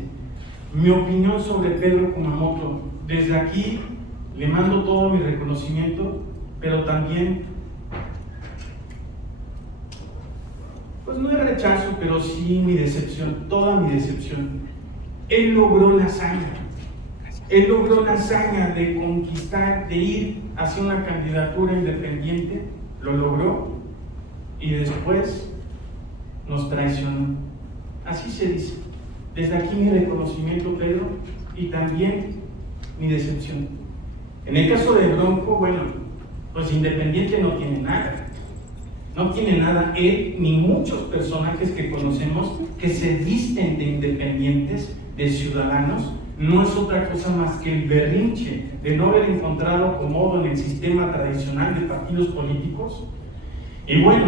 Mi opinión sobre Pedro Kumamoto, desde aquí le mando todo mi reconocimiento, pero también, pues no era rechazo, pero sí mi decepción, toda mi decepción. Él logró la hazaña. Él logró la hazaña de conquistar, de ir hacia una candidatura independiente, lo logró y después nos traicionó. Así se dice. Desde aquí mi reconocimiento, Pedro, y también mi decepción. En el caso de Bronco, bueno, pues independiente no tiene nada. No tiene nada él ni muchos personajes que conocemos que se visten de independientes, de ciudadanos. No es otra cosa más que el berrinche de no haber encontrado acomodo en el sistema tradicional de partidos políticos. Y bueno,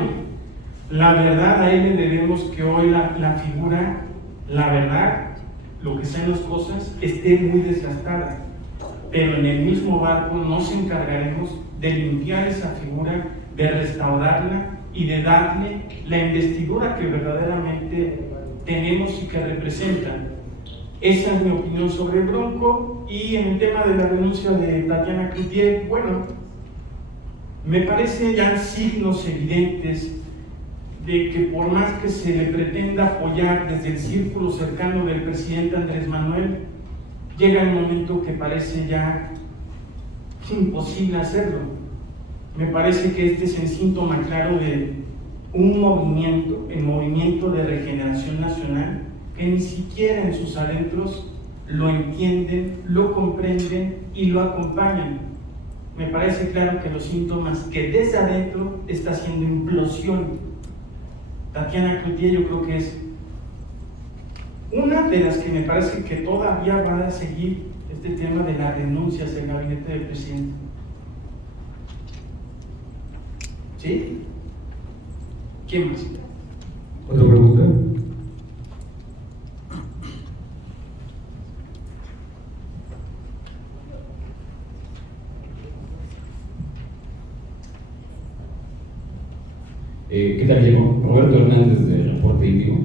la verdad, a él le debemos que hoy la figura, la verdad, lo que sean las cosas, esté muy desgastada. Pero en el mismo barco nos encargaremos de limpiar esa figura, de restaurarla y de darle la investidura que verdaderamente tenemos y que representa. Esa es mi opinión sobre el Bronco. Y en el tema de la renuncia de Tatiana Cloutier, bueno, me parece ya signos evidentes de que por más que se le pretenda apoyar desde el círculo cercano del presidente Andrés Manuel, llega el momento que parece ya imposible hacerlo. Me parece que este es el síntoma claro de un movimiento, el movimiento de regeneración nacional, que ni siquiera en sus adentros lo entienden, lo comprenden y lo acompañan. Me parece claro que los síntomas que desde adentro está haciendo implosión. Tatiana Cloutier yo creo que es una de las que me parece que todavía va a seguir este tema de las renuncias del gabinete del presidente. ¿Sí? ¿Quién más? ¿Otra pregunta? ¿Qué tal, Diego? Roberto Hernández de Reporte Índigo.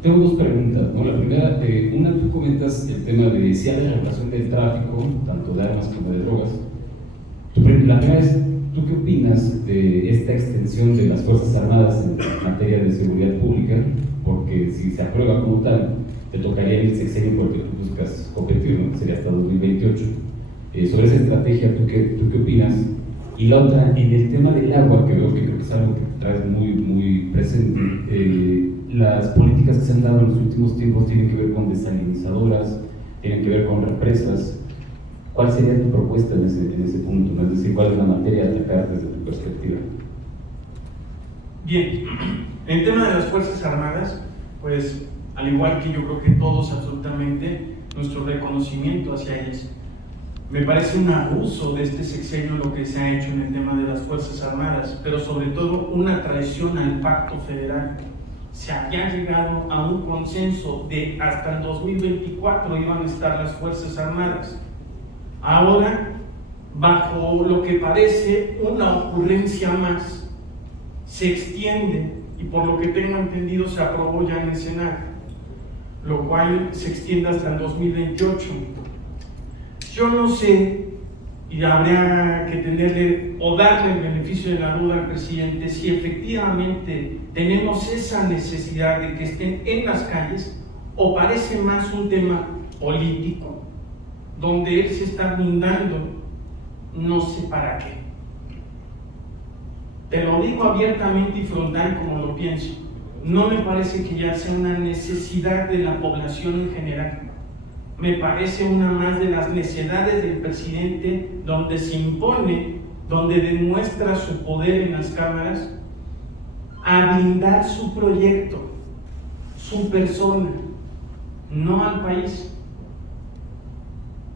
Tengo dos preguntas, ¿no? La primera, una, tú comentas el tema de si hay regulación del tráfico, tanto de armas como de drogas. La primera es, ¿tú qué opinas de esta extensión de las Fuerzas Armadas en materia de seguridad pública? Porque si se aprueba como tal, te tocaría el sexenio porque tú buscas competir, ¿no? Sería hasta 2028. Sobre esa estrategia, ¿tú qué opinas? Y la otra, en el tema del agua, que veo que creo que es algo que traes muy presente, las políticas que se han dado en los últimos tiempos tienen que ver con desalinizadoras, tienen que ver con represas. ¿Cuál sería tu propuesta en ese punto? ¿No? Es decir, ¿cuál es la materia a atacar desde tu perspectiva? Bien, en el tema de las Fuerzas Armadas, pues al igual que yo creo que todos absolutamente, nuestro reconocimiento hacia ellas. Me parece un abuso de este sexenio lo que se ha hecho en el tema de las Fuerzas Armadas, pero sobre todo una traición al pacto federal. Se había llegado a un consenso de hasta el 2024 iban a estar las Fuerzas Armadas. Ahora, bajo lo que parece una ocurrencia más, se extiende, y por lo que tengo entendido se aprobó ya en el Senado, lo cual se extiende hasta el 2028. Yo no sé, y habría que tenerle o darle el beneficio de la duda al presidente, si efectivamente tenemos esa necesidad de que estén en las calles, o parece más un tema político, donde él se está blindando, no sé para qué. Te lo digo abiertamente y frontal como lo pienso. No me parece que ya sea una necesidad de la población en general. Me parece una más de las necesidades del presidente, donde se impone, donde demuestra su poder en las cámaras, a blindar su proyecto, su persona, no al país.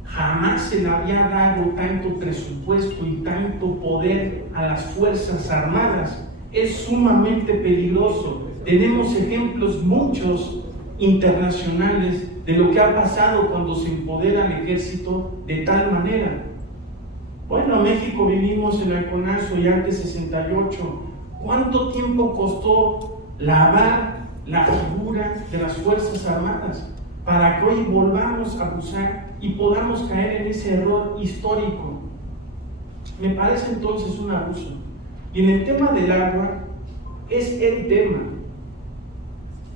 Jamás se le había dado tanto presupuesto y tanto poder a las Fuerzas Armadas. Es sumamente peligroso. Tenemos ejemplos muchos internacionales de lo que ha pasado cuando se empodera al ejército de tal manera. Bueno, México vivimos en el CONASO y antes 68. ¿Cuánto tiempo costó lavar la figura de las Fuerzas Armadas para que hoy volvamos a abusar y podamos caer en ese error histórico? Me parece entonces un abuso. Y en el tema del agua, es el tema.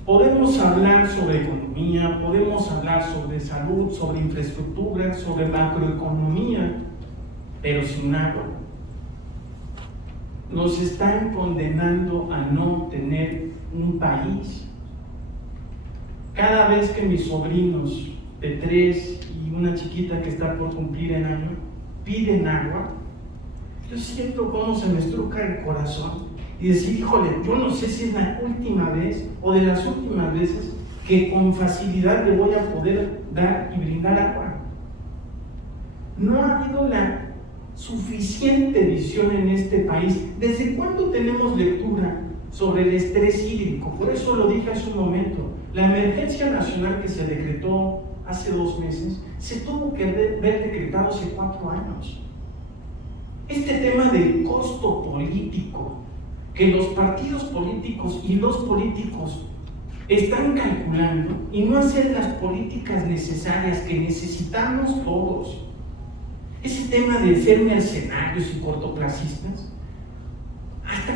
Podemos hablar sobre economía, podemos hablar sobre salud, sobre infraestructura, sobre macroeconomía, pero sin agua. Nos están condenando a no tener un país. Cada vez que mis sobrinos de 3 y una chiquita que está por cumplir el año piden agua, yo siento cómo se me estruca el corazón y decir, híjole, yo no sé si es la última vez o de las últimas veces que con facilidad le voy a poder dar y brindar agua. No ha habido la suficiente visión en este país. ¿Desde cuándo tenemos lectura sobre el estrés hídrico? Por eso lo dije hace un momento. La emergencia nacional que se decretó hace 2 meses se tuvo que ver decretado hace 4 años. Este tema del costo político, que los partidos políticos y los políticos están calculando y no hacer las políticas necesarias que necesitamos todos. Ese tema de ser mercenarios y cortoplacistas, ¿hasta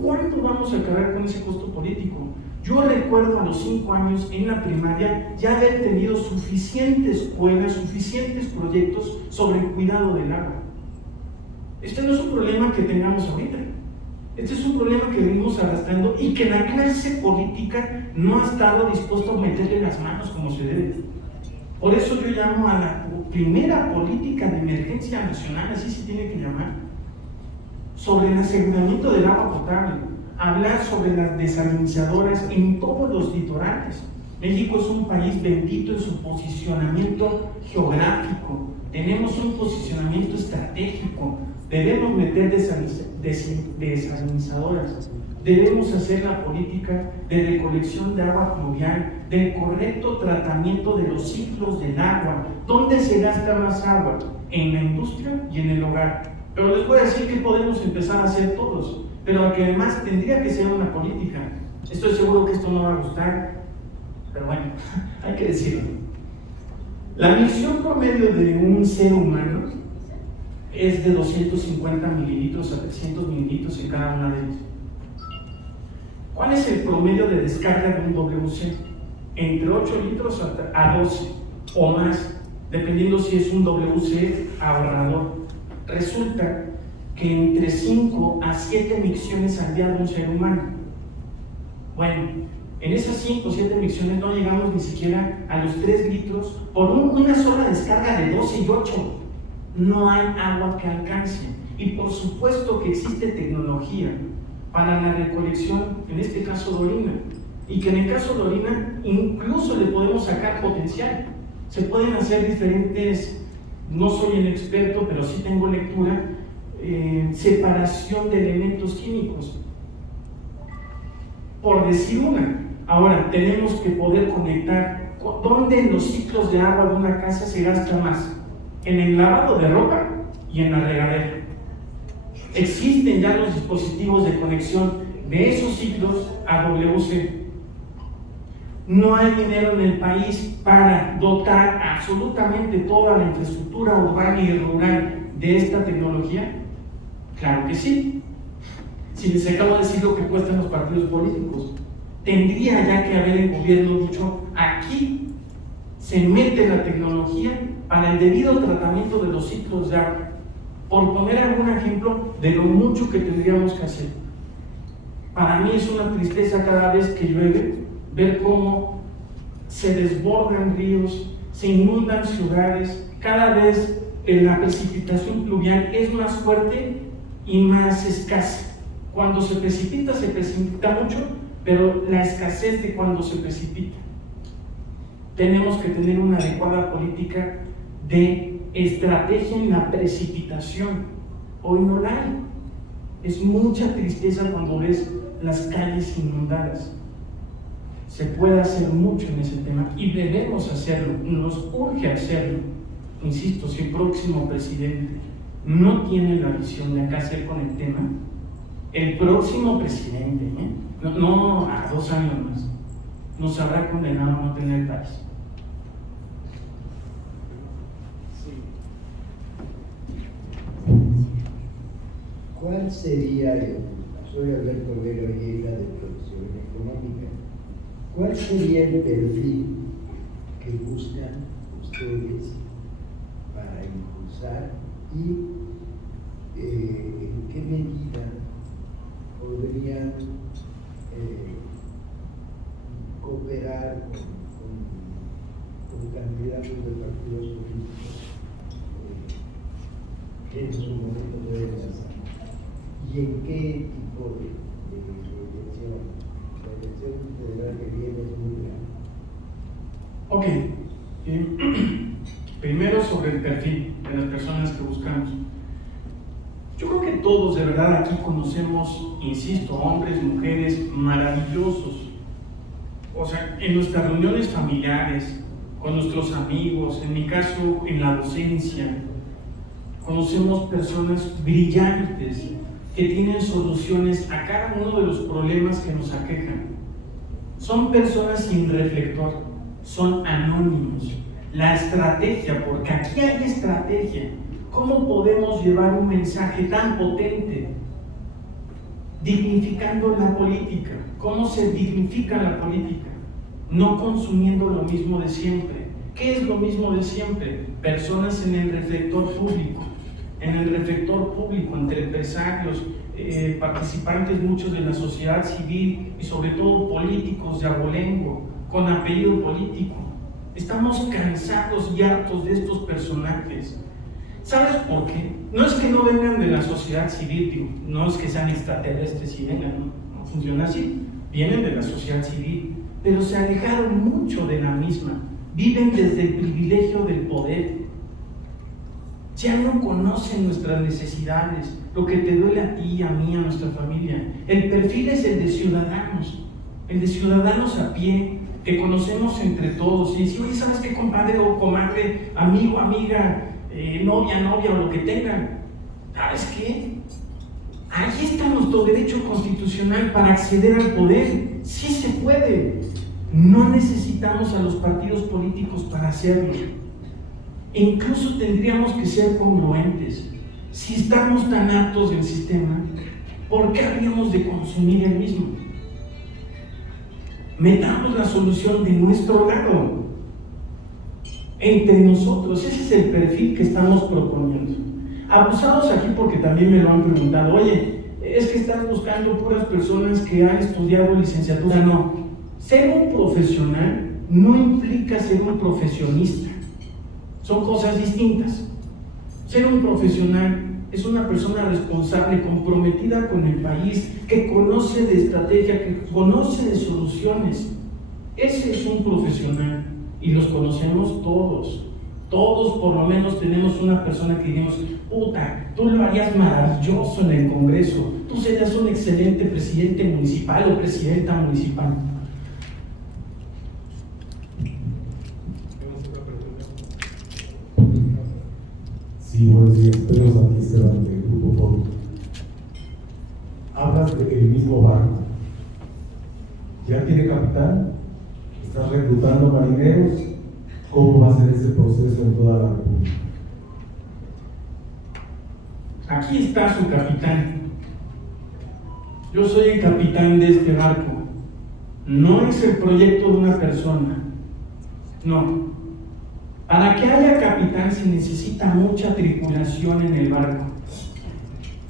cuándo vamos a acabar con ese costo político? Yo recuerdo a los 5 años en la primaria ya haber tenido suficientes escuelas, suficientes proyectos sobre el cuidado del agua. Este no es un problema que tengamos ahorita. Este es un problema que venimos arrastrando y que la clase política no ha estado dispuesta a meterle las manos como se debe. Por eso yo llamo a la primera política de emergencia nacional, así se tiene que llamar, sobre el aseguramiento del agua potable, hablar sobre las desalinizadoras en todos los litorales. México es un país bendito en su posicionamiento geográfico. Tenemos un posicionamiento estratégico. Debemos meter desalinizadoras. Debemos hacer la política de recolección de agua pluvial, del correcto tratamiento de los ciclos del agua. ¿Dónde se gasta más agua? En la industria y en el hogar. Pero les voy a decir que podemos empezar a hacer todos, pero que además tendría que ser una política. Estoy seguro que esto no va a gustar, pero bueno, hay que decirlo. La misión promedio de un ser humano es de 250 mililitros a 300 mililitros en cada una de ellas. ¿Cuál es el promedio de descarga de un WC? Entre 8 litros a 12 o más, dependiendo si es un WC ahorrador. Resulta que entre 5 a 7 micciones al día de un ser humano. Bueno, en esas 5 o 7 micciones no llegamos ni siquiera a los 3 litros por una sola descarga de 12 y 8. No hay agua que alcance. Y por supuesto que existe tecnología para la recolección, en este caso de orina. Y que en el caso de orina incluso le podemos sacar potencial. Se pueden hacer diferentes, no soy el experto, pero sí tengo lectura, separación de elementos químicos. Por decir una. Ahora, tenemos que poder conectar dónde en los ciclos de agua de una casa se gasta más. En el lavado de ropa y en la regadera. Existen ya los dispositivos de conexión de esos ciclos a WC. No hay dinero en el país para dotar absolutamente toda la infraestructura urbana y rural de esta tecnología. Claro que sí. Si les acabo de decir lo que cuestan los partidos políticos, tendría ya que haber el gobierno dicho: aquí se mete la tecnología para el debido tratamiento de los ciclos de agua. Por poner algún ejemplo de lo mucho que tendríamos que hacer. Para mí es una tristeza cada vez que llueve ver cómo se desbordan ríos, se inundan ciudades, cada vez la precipitación pluvial es más fuerte y más escasa. Cuando se precipita mucho, pero la escasez de cuando se precipita. Tenemos que tener una adecuada política de estrategia en la precipitación. Hoy no la hay. Es mucha tristeza cuando ves las calles inundadas. Se puede hacer mucho en ese tema y debemos hacerlo, nos urge hacerlo. Insisto, si el próximo presidente no tiene la visión de qué hacer con el tema, el próximo presidente, no a 2 años más, nos habrá condenado a no tener país. ¿Cuál sería, soy Alberto Vera Villegas de Profesión Económica, cuál sería el perfil que buscan ustedes para impulsar y en qué medida podrían cooperar con candidatos de partidos políticos que en su momento pueden lanzar? ¿Y en qué tipo de elección? La elección federal que viene es muy grande. Ok, primero sobre el perfil de las personas que buscamos. Yo creo que todos de verdad aquí conocemos, insisto, hombres, mujeres maravillosos. O sea, en nuestras reuniones familiares, con nuestros amigos, en mi caso, en la docencia, conocemos personas brillantes que tienen soluciones a cada uno de los problemas que nos aquejan. Son personas sin reflector, son anónimos. La estrategia, porque aquí hay estrategia. ¿Cómo podemos llevar un mensaje tan potente? Dignificando la política. ¿Cómo se dignifica la política? No consumiendo lo mismo de siempre. ¿Qué es lo mismo de siempre? Personas en el reflector público. En el reflector público, entre empresarios, participantes muchos de la sociedad civil y sobre todo políticos de abolengo, con apellido político. Estamos cansados y hartos de estos personajes. ¿Sabes por qué? No es que no vengan de la sociedad civil, digo, no es que sean extraterrestres y vengan, no funciona así. vienen de la sociedad civil, pero se alejaron mucho de la misma, viven desde el privilegio del poder, ya no conocen nuestras necesidades, lo que te duele a ti, a mí, a nuestra familia. El perfil es el de ciudadanos a pie, que conocemos entre todos, y decir, oye, ¿sabes qué, compadre o comadre, amigo, amiga, novia, o lo que tengan? ¿Sabes qué? Ahí está nuestro derecho constitucional para acceder al poder. Sí se puede. No necesitamos a los partidos políticos para hacerlo. E incluso tendríamos que ser congruentes. Si estamos tan hartos del sistema, ¿por qué habríamos de consumir el mismo? Metamos la solución de nuestro lado, entre nosotros. Ese es el perfil que estamos proponiendo. Abusados aquí porque también me lo han preguntado, oye, es que estás buscando puras personas que han estudiado licenciatura. No, ser un profesional no implica ser un profesionista, son cosas distintas. Ser un profesional es una persona responsable, comprometida con el país, que conoce de estrategia, que conoce de soluciones. Ese es un profesional y los conocemos todos. Todos por lo menos tenemos una persona que digamos, puta, tú lo harías maravilloso en el Congreso, tú serías un excelente presidente municipal o presidenta municipal. Sí, buenos días, Pedro Santisteban del Grupo Foro. Hablas del mismo barco. ¿Ya tiene capital? ¿Estás reclutando marineros? ¿Cómo va a ser ese proceso en toda la República? Aquí está su capitán. Yo soy el capitán de este barco. No es el proyecto de una persona. No. Para que haya capitán se necesita mucha tripulación en el barco.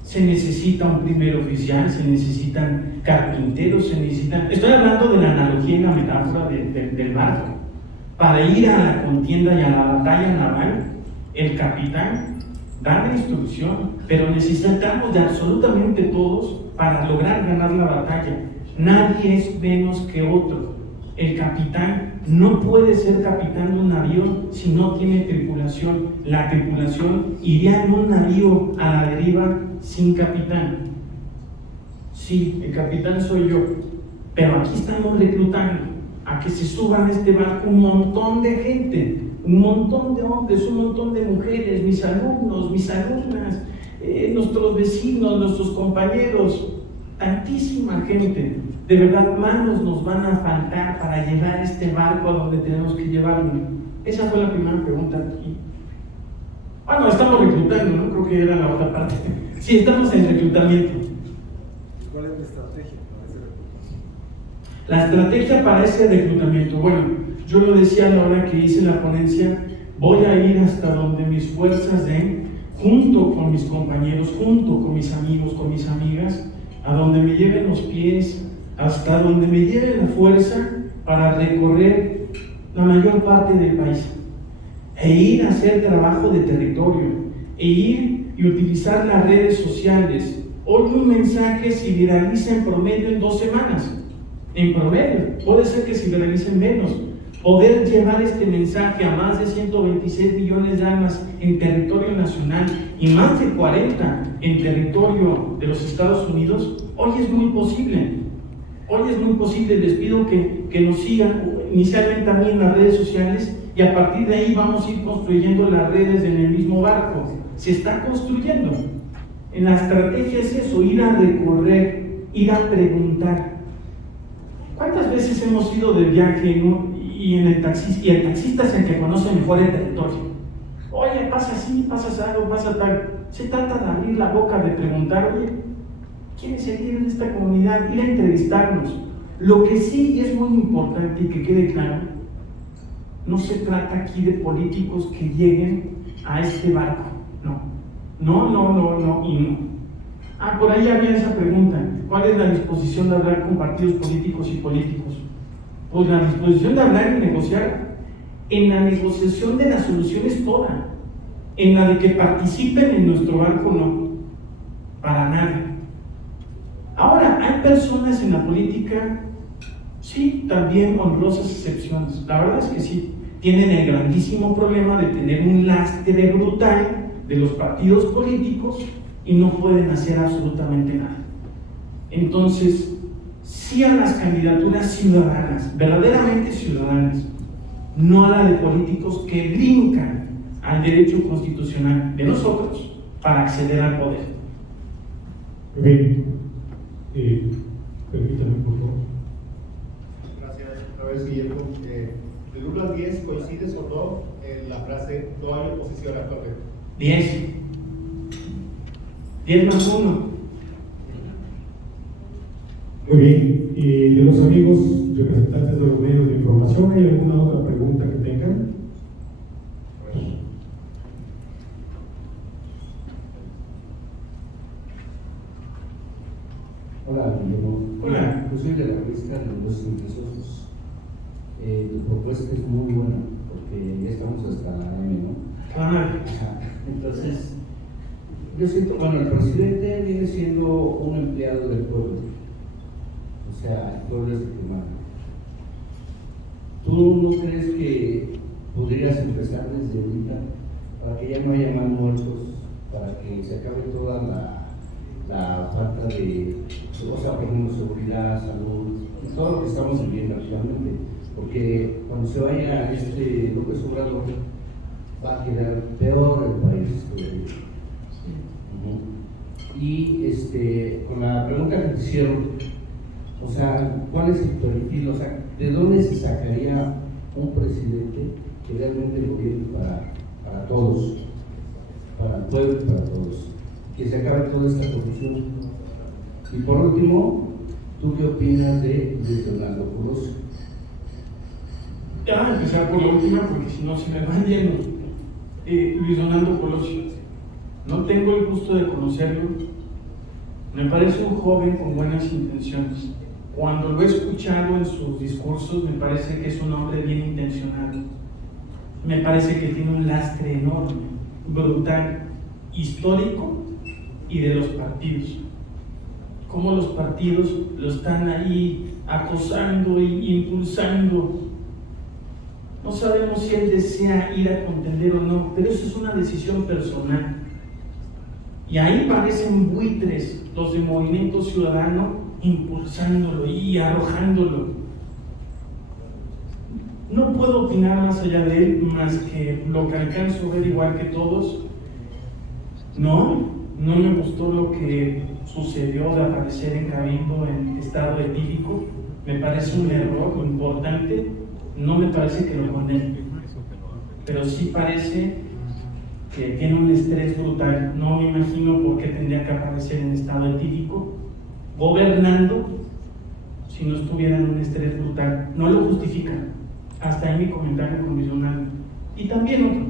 Se necesita un primer oficial, se necesitan carpinteros, se necesitan... Estoy hablando de la analogía y la metáfora del barco. Para ir a la contienda y a la batalla naval, el capitán da la instrucción, pero necesitamos de absolutamente todos para lograr ganar la batalla. Nadie es menos que otro. El capitán no puede ser capitán de un navío si no tiene tripulación. La tripulación iría en un navío a la deriva sin capitán. Sí, el capitán soy yo, pero aquí estamos reclutando a que se suban a este barco un montón de gente, un montón de hombres, un montón de mujeres, mis alumnos, mis alumnas, nuestros vecinos, nuestros compañeros, tantísima gente. De verdad, manos nos van a faltar para llevar este barco a donde tenemos que llevarlo. Esa fue la primera pregunta aquí. Bueno, estamos reclutando, ¿no? Creo que era la otra parte. Sí, estamos en reclutamiento. ¿Cuál es la estrategia para ese reclutamiento? La estrategia para ese reclutamiento, bueno, yo lo decía a la hora que hice la ponencia, voy a ir hasta donde mis fuerzas den, junto con mis compañeros, junto con mis amigos, con mis amigas, a donde me lleven los pies, hasta donde me lleve la fuerza para recorrer la mayor parte del país e ir a hacer trabajo de territorio e ir y utilizar las redes sociales. Hoy un mensaje se viraliza en promedio en 2 semanas, en promedio, puede ser que se viralicen menos. Poder llevar este mensaje a más de 126 millones de almas en territorio nacional y más de 40 en territorio de los Estados Unidos, hoy es muy posible. Hoy es muy posible, les pido que nos sigan inicialmente a mí en las redes sociales y a partir de ahí vamos a ir construyendo las redes en el mismo barco. Se está construyendo. En la estrategia es eso, ir a recorrer, ir a preguntar. ¿Cuántas veces hemos ido de viaje y el taxista es el que conoce mejor el territorio? Oye, pasa así, pasa algo, pasa tal. Se trata de abrir la boca, de preguntar, oye, ¿quién es el líder de esta comunidad? Ir a entrevistarnos. Lo que sí es muy importante y que quede claro, no se trata aquí de políticos que lleguen a este barco. No y no. Por ahí había esa pregunta. ¿Cuál es la disposición de hablar con partidos políticos y políticos? Pues la disposición de hablar y negociar. En la negociación de las soluciones toda. En la de que participen en nuestro barco, no. Para nada. Ahora, hay personas en la política Sí, también honrosas excepciones. La verdad es que sí. Tienen el grandísimo problema de tener un lastre brutal de los partidos políticos y no pueden hacer absolutamente nada. Entonces, sí a las candidaturas ciudadanas, verdaderamente ciudadanas, no a la de políticos que brincan al derecho constitucional de nosotros para acceder al poder. Bien, permítame por favor. Gracias. Otra vez, Guillermo. Del 1 al 10, ¿coincides o no en la frase no hay oposición actualmente? 10. 10 más 1. Muy bien, y de los amigos representantes de los medios de información, ¿hay alguna otra pregunta que tengan? Hola, Guillermo. Hola. Yo soy de la revista de los Indecisos. Tu propuesta es muy buena, porque ya estamos hasta la M, ¿no? Claro. Entonces, yo siento, bueno, el presidente viene siendo un empleado del pueblo. O sea, el pueblo es el que manda. ¿Tú no crees que podrías empezar desde ahorita para que ya no haya más muertos, para que se acabe toda la falta de, o sea, por ejemplo, seguridad, salud, y todo lo que estamos viviendo actualmente? Porque cuando se vaya López Obrador, va a quedar peor el país. Y con la pregunta que te hicieron, o sea, ¿cuál es el perfil? O sea, ¿de dónde se sacaría un presidente que realmente gobierne para todos, para el pueblo y para todos? Que se acabe toda esta corrupción. Y por último, ¿tú qué opinas de Luis Donaldo Colosio? Ya, empezar por la última porque si no se me van llenos. Luis Donaldo Colosio. No tengo el gusto de conocerlo. Me parece un joven con buenas intenciones. Cuando lo he escuchado en sus discursos, me parece que es un hombre bien intencionado. Me parece que tiene un lastre enorme, brutal, histórico y de los partidos. Cómo los partidos lo están ahí acosando e impulsando. No sabemos si él desea ir a contender o no, pero eso es una decisión personal. Y ahí parecen buitres los de Movimiento Ciudadano impulsándolo y arrojándolo. No puedo opinar más allá de él, más que lo que alcanzo a ver igual que todos. No me gustó lo que sucedió de aparecer en Cabildo en estado etílico. Me parece un error importante. No me parece que lo condene, pero sí parece que tiene un estrés brutal. No me imagino por qué tendría que aparecer en estado etílico gobernando si no estuviera en un estrés brutal. No lo justifica. Hasta ahí mi comentario con Luis Donaldo. Y también otro,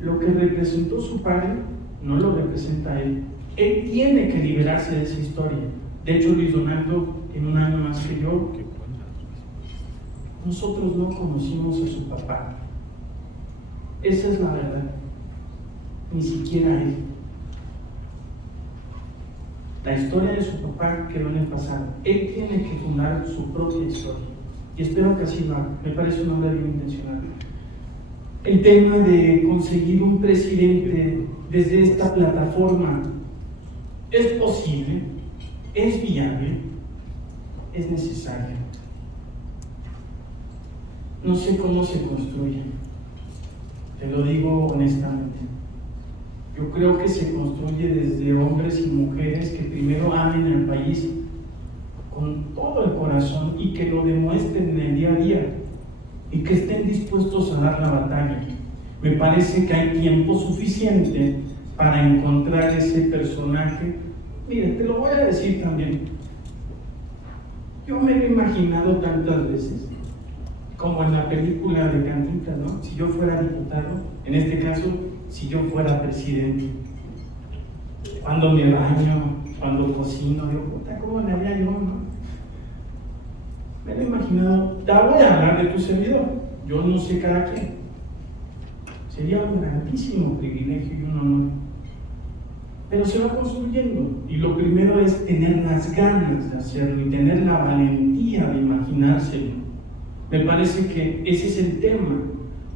lo que representó su padre no lo representa él. Él tiene que liberarse de esa historia. De hecho, Luis Donaldo tiene un año más que yo. Nosotros no conocimos a su papá. Esa es la verdad. Ni siquiera él. La historia de su papá quedó en el pasado. Él tiene que fundar su propia historia. Y espero que así lo haga. Me parece un hombre bien intencionado. El tema de conseguir un presidente desde esta plataforma es posible, es viable, es necesario. No sé cómo se construye, te lo digo honestamente. Yo creo que se construye desde hombres y mujeres que primero amen al país con todo el corazón y que lo demuestren en el día a día y que estén dispuestos a dar la batalla. Me parece que hay tiempo suficiente para encontrar ese personaje. Mire, te lo voy a decir también. Yo me he imaginado tantas veces, como en la película de Cantinflas, ¿no? Si yo fuera diputado, en este caso, si yo fuera presidente, cuando me baño, cuando cocino, digo, puta, ¿cómo le haría yo, no? Me lo he imaginado. Ya voy a hablar de tu servidor, yo no sé cada quien. Sería un grandísimo privilegio y un honor. pero se va construyendo. Y lo primero es tener las ganas de hacerlo y tener la valentía de imaginárselo. Me parece que ese es el tema,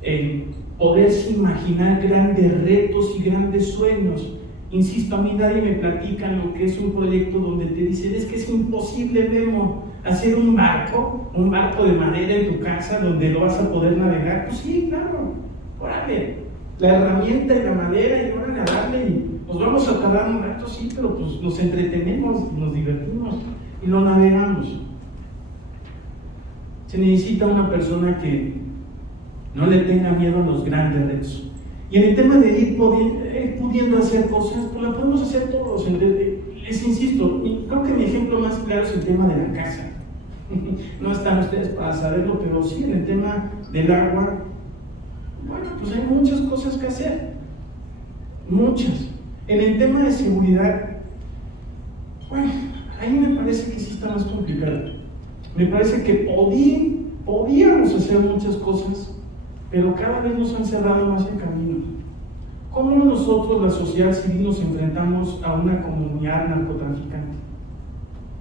el poderse imaginar grandes retos y grandes sueños. Insisto, a mí nadie me platica lo que es un proyecto donde te dicen, es que es imposible, Memo, hacer un barco de madera en tu casa donde lo vas a poder navegar. Pues sí, claro, órale, la herramienta y la madera y órale a darle y nos vamos a tardar un rato, sí, pero pues nos entretenemos, nos divertimos y lo navegamos. Se necesita una persona que no le tenga miedo a los grandes retos. Y en el tema de ir pudiendo hacer cosas, pues la podemos hacer todos. Les insisto, creo que mi ejemplo más claro es el tema de la casa. No están ustedes para saberlo, pero sí, en el tema del agua, bueno, pues hay muchas cosas que hacer. Muchas. En el tema de seguridad, bueno, ahí me parece que sí está más complicado. Me parece que podíamos hacer muchas cosas, pero cada vez nos han cerrado más el camino. ¿Cómo nosotros, la sociedad civil, nos enfrentamos a una comunidad narcotraficante?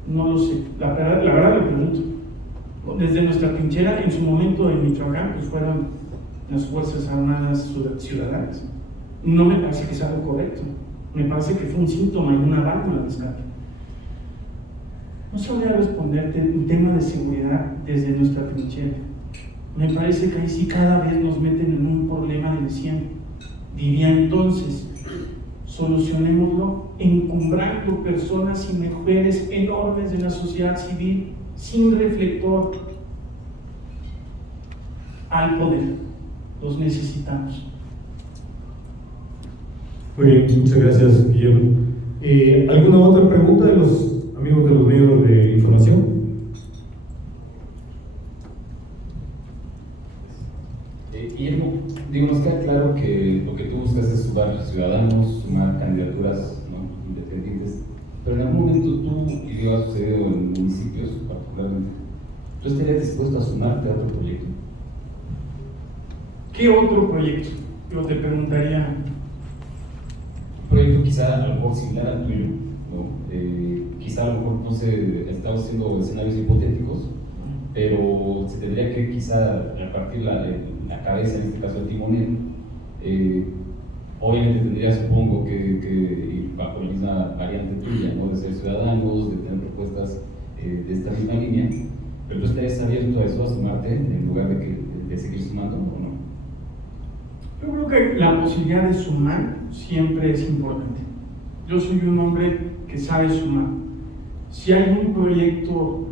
No lo sé, la verdad lo pregunto. Desde nuestra trinchera, en su momento en Michoacán, pues fueron las Fuerzas Armadas Ciudadanas. No me parece que sea algo correcto, me parece que fue un síntoma y una válvula de escape. No sabría responderte un tema de seguridad desde nuestra trinchera. Me parece que ahí sí cada vez nos meten en un problema del 100. Diría entonces, solucionémoslo encumbrando personas y mujeres enormes de la sociedad civil sin reflector al poder. Los necesitamos. Muy bien, muchas gracias, Guillermo. ¿Alguna otra pregunta de los amigos de los medios de información? Guillermo, nos queda claro que lo que tú buscas es sumar ciudadanos, sumar candidaturas, ¿no?, independientes, pero en algún momento tú, y digo, ha sucedido en municipios particularmente, ¿tú estarías dispuesto a sumarte a otro proyecto? ¿Qué otro proyecto? Yo te preguntaría. Un proyecto quizá a lo mejor similar al tuyo, ¿no? Quizá a lo mejor, no sé, estamos haciendo escenarios hipotéticos, pero se tendría que quizá repartir la cabeza, en este caso el timonel. Obviamente tendría, supongo, que ir bajo la misma variante tuya, ¿no?, de ser ciudadanos, de tener propuestas de esta misma línea, pero tú estarías abierto a eso, a sumarte, en lugar de seguir sumando, ¿o no? Yo creo que la posibilidad de sumar siempre es importante. Yo soy un hombre que sabe sumar. Si hay un proyecto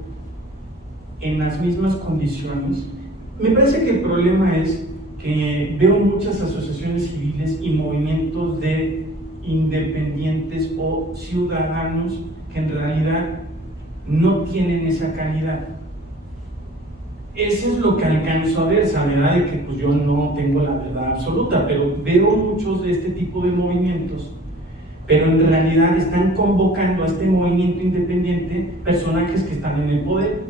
en las mismas condiciones, me parece que el problema es que veo muchas asociaciones civiles y movimientos de independientes o ciudadanos que en realidad no tienen esa calidad. Eso es lo que alcanzo a ver, sabrá de que pues yo no tengo la verdad absoluta, pero veo muchos de este tipo de movimientos, pero en realidad están convocando a este movimiento independiente personajes que están en el poder,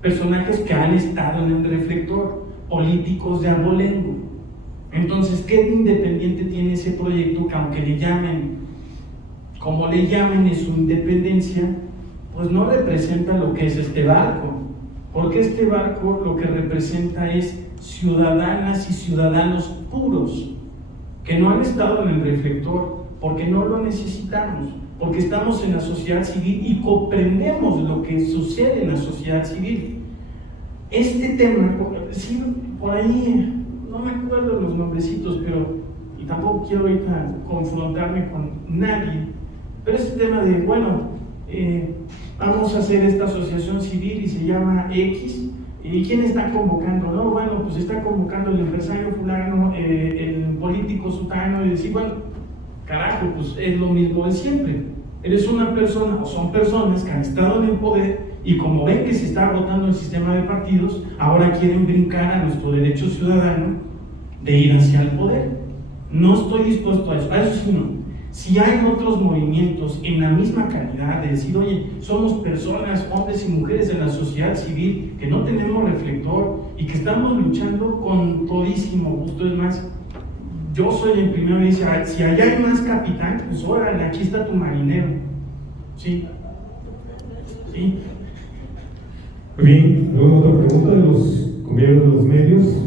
personajes que han estado en el reflector, políticos de abolengo. Entonces, ¿qué de independiente tiene ese proyecto que, aunque le llamen como le llamen en su independencia, pues no representa lo que es este barco? Porque este barco lo que representa es ciudadanas y ciudadanos puros, que no han estado en el reflector, porque no lo necesitamos, porque estamos en la sociedad civil y comprendemos lo que sucede en la sociedad civil. Este tema, sí, por ahí, no me acuerdo los nombrecitos, pero, y tampoco quiero ahorita confrontarme con nadie, pero este tema de, bueno, vamos a hacer esta asociación civil y se llama X, ¿y quién está convocando? No, bueno, pues está convocando el empresario fulano, el político sutano, y decir, bueno, carajo, pues es lo mismo de siempre. Eres una persona, o son personas que han estado en el poder y como ven que se está agotando el sistema de partidos, ahora quieren brincar a nuestro derecho ciudadano de ir hacia el poder. No estoy dispuesto a eso sí no. Si hay otros movimientos en la misma calidad de decir, oye, somos personas, hombres y mujeres de la sociedad civil que no tenemos reflector y que estamos luchando con todísimo gusto, es más, yo soy el primero que dice, si allá hay más capitán, pues órale, aquí está tu marinero. Sí. Sí. Muy bien, luego otra pregunta de los compañeros de los medios.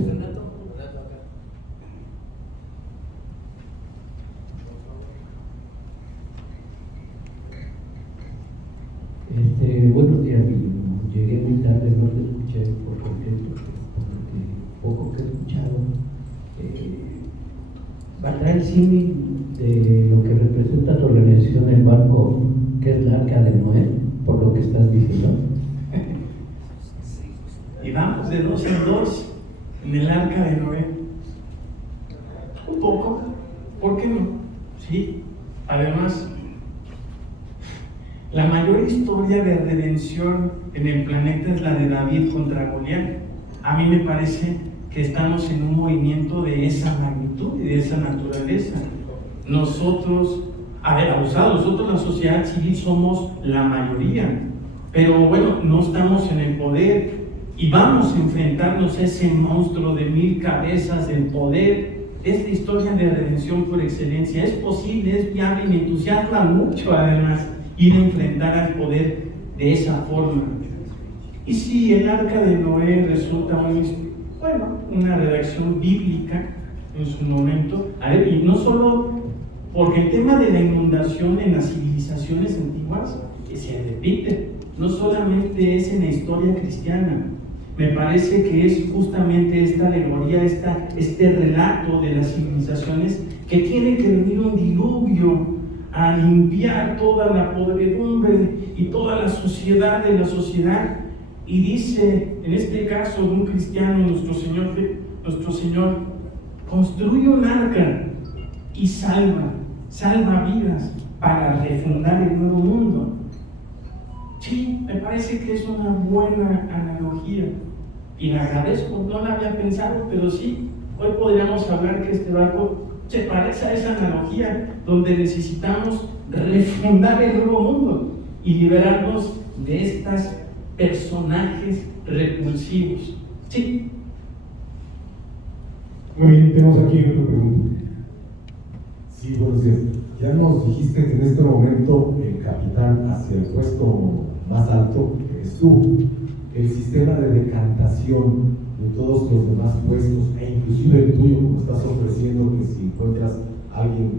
Buenos días, llegué muy tarde, no te escuché por completo, porque poco que he escuchado. ¿Valdrá el símil de lo que representa tu organización el barco, que es la Arca de Noé, por lo que estás diciendo? Y vamos de 2 en 2 en el Arca de Noé. Un poco, ¿por qué no? Sí, además, la mayor historia de redención en el planeta es la de David contra Goliat. A mí me parece que estamos en un movimiento de esa magnitud y de esa naturaleza. Nosotros, abusados, nosotros la sociedad civil somos la mayoría, pero bueno, no estamos en el poder y vamos a enfrentarnos a ese monstruo de 1000 cabezas del poder. Es la historia de redención por excelencia. Es posible, es viable y me entusiasma mucho además ir a enfrentar al poder de esa forma. Y si el Arca de Noé resulta una redacción bíblica en su momento, y no solo porque el tema de la inundación en las civilizaciones antiguas se repite, no solamente es en la historia cristiana. Me parece que es justamente esta alegoría, este relato de las civilizaciones que tiene que venir un diluvio a limpiar toda la podredumbre y toda la suciedad de la sociedad. Y dice, en este caso de un cristiano, nuestro Señor construye un arca y salva vidas para refundar el nuevo mundo. Sí, me parece que es una buena analogía y la agradezco, no la había pensado, pero sí, hoy podríamos hablar que este barco se parece a esa analogía donde necesitamos refundar el nuevo mundo y liberarnos de estos personajes repulsivos. Sí. Muy bien, tenemos aquí otra pregunta. Sí, buenos días. Ya nos dijiste que en este momento el capitán hacia el puesto más alto eres tú. El sistema de decantación de todos los demás puestos, e inclusive el tuyo, como estás ofreciendo, que si encuentras a alguien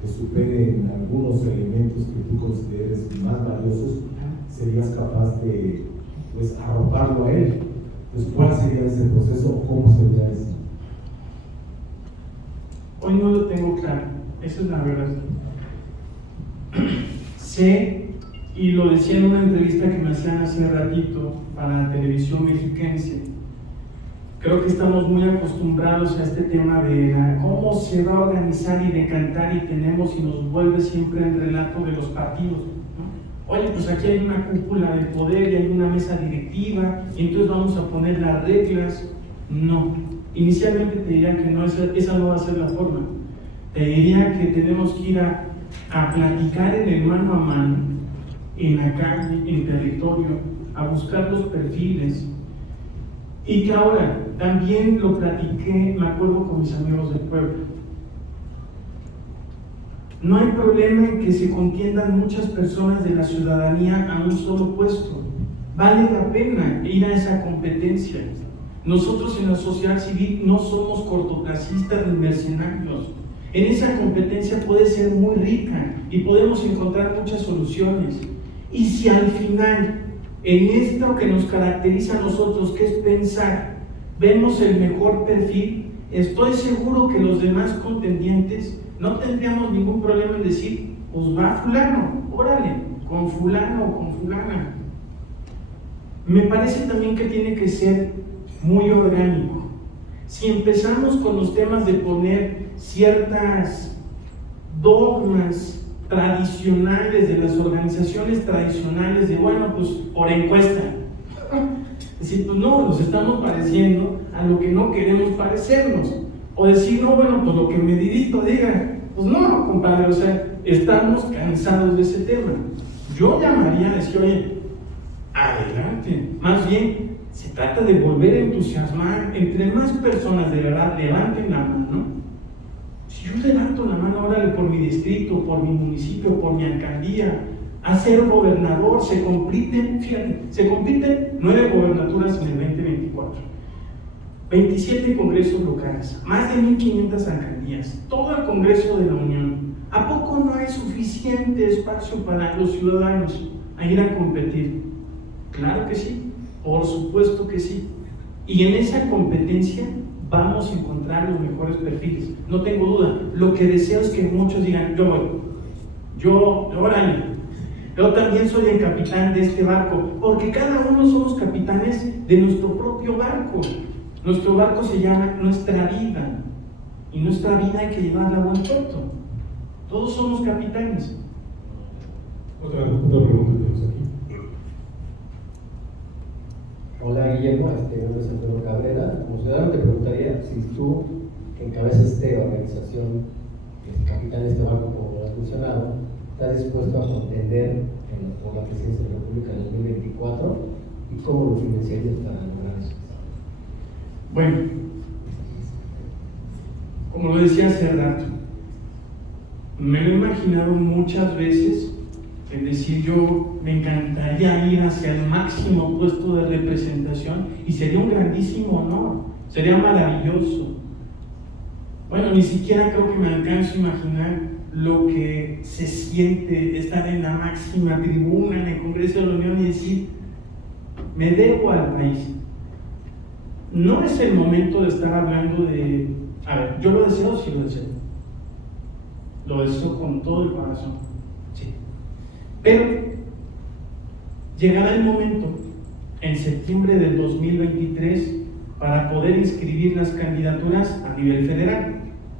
que supere en algunos elementos que tú consideres más valiosos, serías capaz de arroparlo a él. Entonces, ¿cuál sería ese proceso o cómo sería eso? Hoy no lo tengo claro, esa es la verdad. Sé, y lo decía en una entrevista que me hacían hace ratito para la televisión mexiquense, creo que estamos muy acostumbrados a este tema de cómo se va a organizar y decantar y tenemos y nos vuelve siempre el relato de los partidos, ¿no? Oye, pues aquí hay una cúpula de poder y hay una mesa directiva y entonces vamos a poner las reglas. No, inicialmente te diría que no, esa no va a ser la forma. Te diría que tenemos que ir a platicar en el mano a mano, en la calle, en territorio, a buscar los perfiles. Y que ahora también lo platiqué, me acuerdo, con mis amigos del pueblo. No hay problema en que se contiendan muchas personas de la ciudadanía a un solo puesto. Vale la pena ir a esa competencia. Nosotros en la sociedad civil no somos cortoplacistas ni mercenarios. En esa competencia puede ser muy rica y podemos encontrar muchas soluciones. Y si al final, en esto que nos caracteriza a nosotros, que es pensar, vemos el mejor perfil, estoy seguro que los demás contendientes no tendríamos ningún problema en decir, pues va fulano, órale, con fulano o con fulana. Me parece también que tiene que ser muy orgánico. Si empezamos con los temas de poner ciertas dogmas tradicionales de las organizaciones tradicionales de bueno, pues por encuesta, es decir, pues no, nos estamos pareciendo a lo que no queremos parecernos, o decir, no, bueno, pues lo que Medidito diga, pues no, compadre, o sea, estamos cansados de ese tema. Yo llamaría a decir, oye, adelante, más bien se trata de volver a entusiasmar. Entre más personas de verdad levanten la mano Si yo levanto la mano ahora por mi distrito, por mi municipio, por mi alcaldía, a ser gobernador, se compiten 9 gobernaturas en el 2024, 27 congresos locales, más de 1.500 alcaldías, todo el Congreso de la Unión. ¿A poco no hay suficiente espacio para los ciudadanos a ir a competir? Claro que sí, por supuesto que sí. Y en esa competencia vamos a encontrar los mejores perfiles, no tengo duda. Lo que deseo es que muchos digan, yo voy, órale. Yo también soy el capitán de este barco, porque cada uno somos capitanes de nuestro propio barco. Nuestro barco se llama nuestra vida, y nuestra vida hay que llevarla a buen puerto. Todos somos capitanes. Otra pregunta tenemos aquí. Hola Guillermo, mi nombre es Antonio Cabrera. Como ciudadano te preguntaría si tú, que encabezas esta organización, capitán de este barco, como lo has mencionado, ¿estás dispuesto a contender por la presidencia de la República en 2024 y cómo lo financiarías para lograr eso? Bueno, como lo decía hace rato, me lo he imaginado muchas veces, es decir, yo me encantaría ir hacia el máximo puesto de representación y sería un grandísimo honor, sería maravilloso. Bueno, ni siquiera creo que me alcanzo a imaginar lo que se siente estar en la máxima tribuna en el Congreso de la Unión y decir, me debo al país. No es el momento de estar hablando de, a ver, yo lo deseo, sí lo deseo. Lo deseo con todo el corazón, sí. Pero llegará el momento, en septiembre del 2023, para poder inscribir las candidaturas a nivel federal.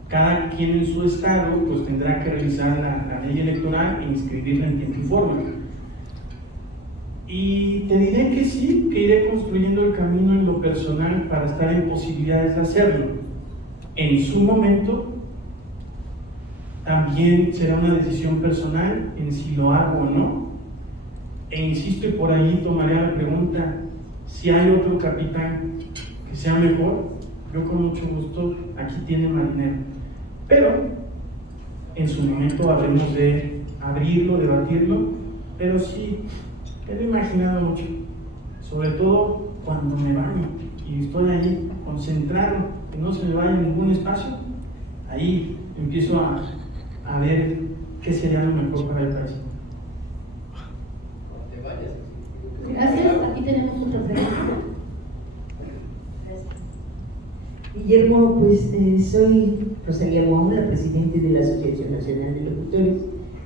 Cada quien en su estado pues tendrá que revisar la ley electoral e inscribirla en tiempo y forma. Y te diré que sí, que iré construyendo el camino en lo personal para estar en posibilidades de hacerlo. En su momento, también será una decisión personal en si lo hago o no. E insisto, y por ahí tomaré la pregunta, si hay otro capitán que sea mejor, yo con mucho gusto, aquí tiene marinero. Pero en su momento habremos de abrirlo, debatirlo, pero sí, me lo he imaginado mucho, sobre todo cuando me baño y estoy ahí concentrado, que no se me vaya ningún espacio, ahí empiezo a ver qué sería lo mejor para el país. Gracias, aquí tenemos otra pregunta. Guillermo, pues soy Rosalía Moura, la presidente de la Asociación Nacional de Locutores,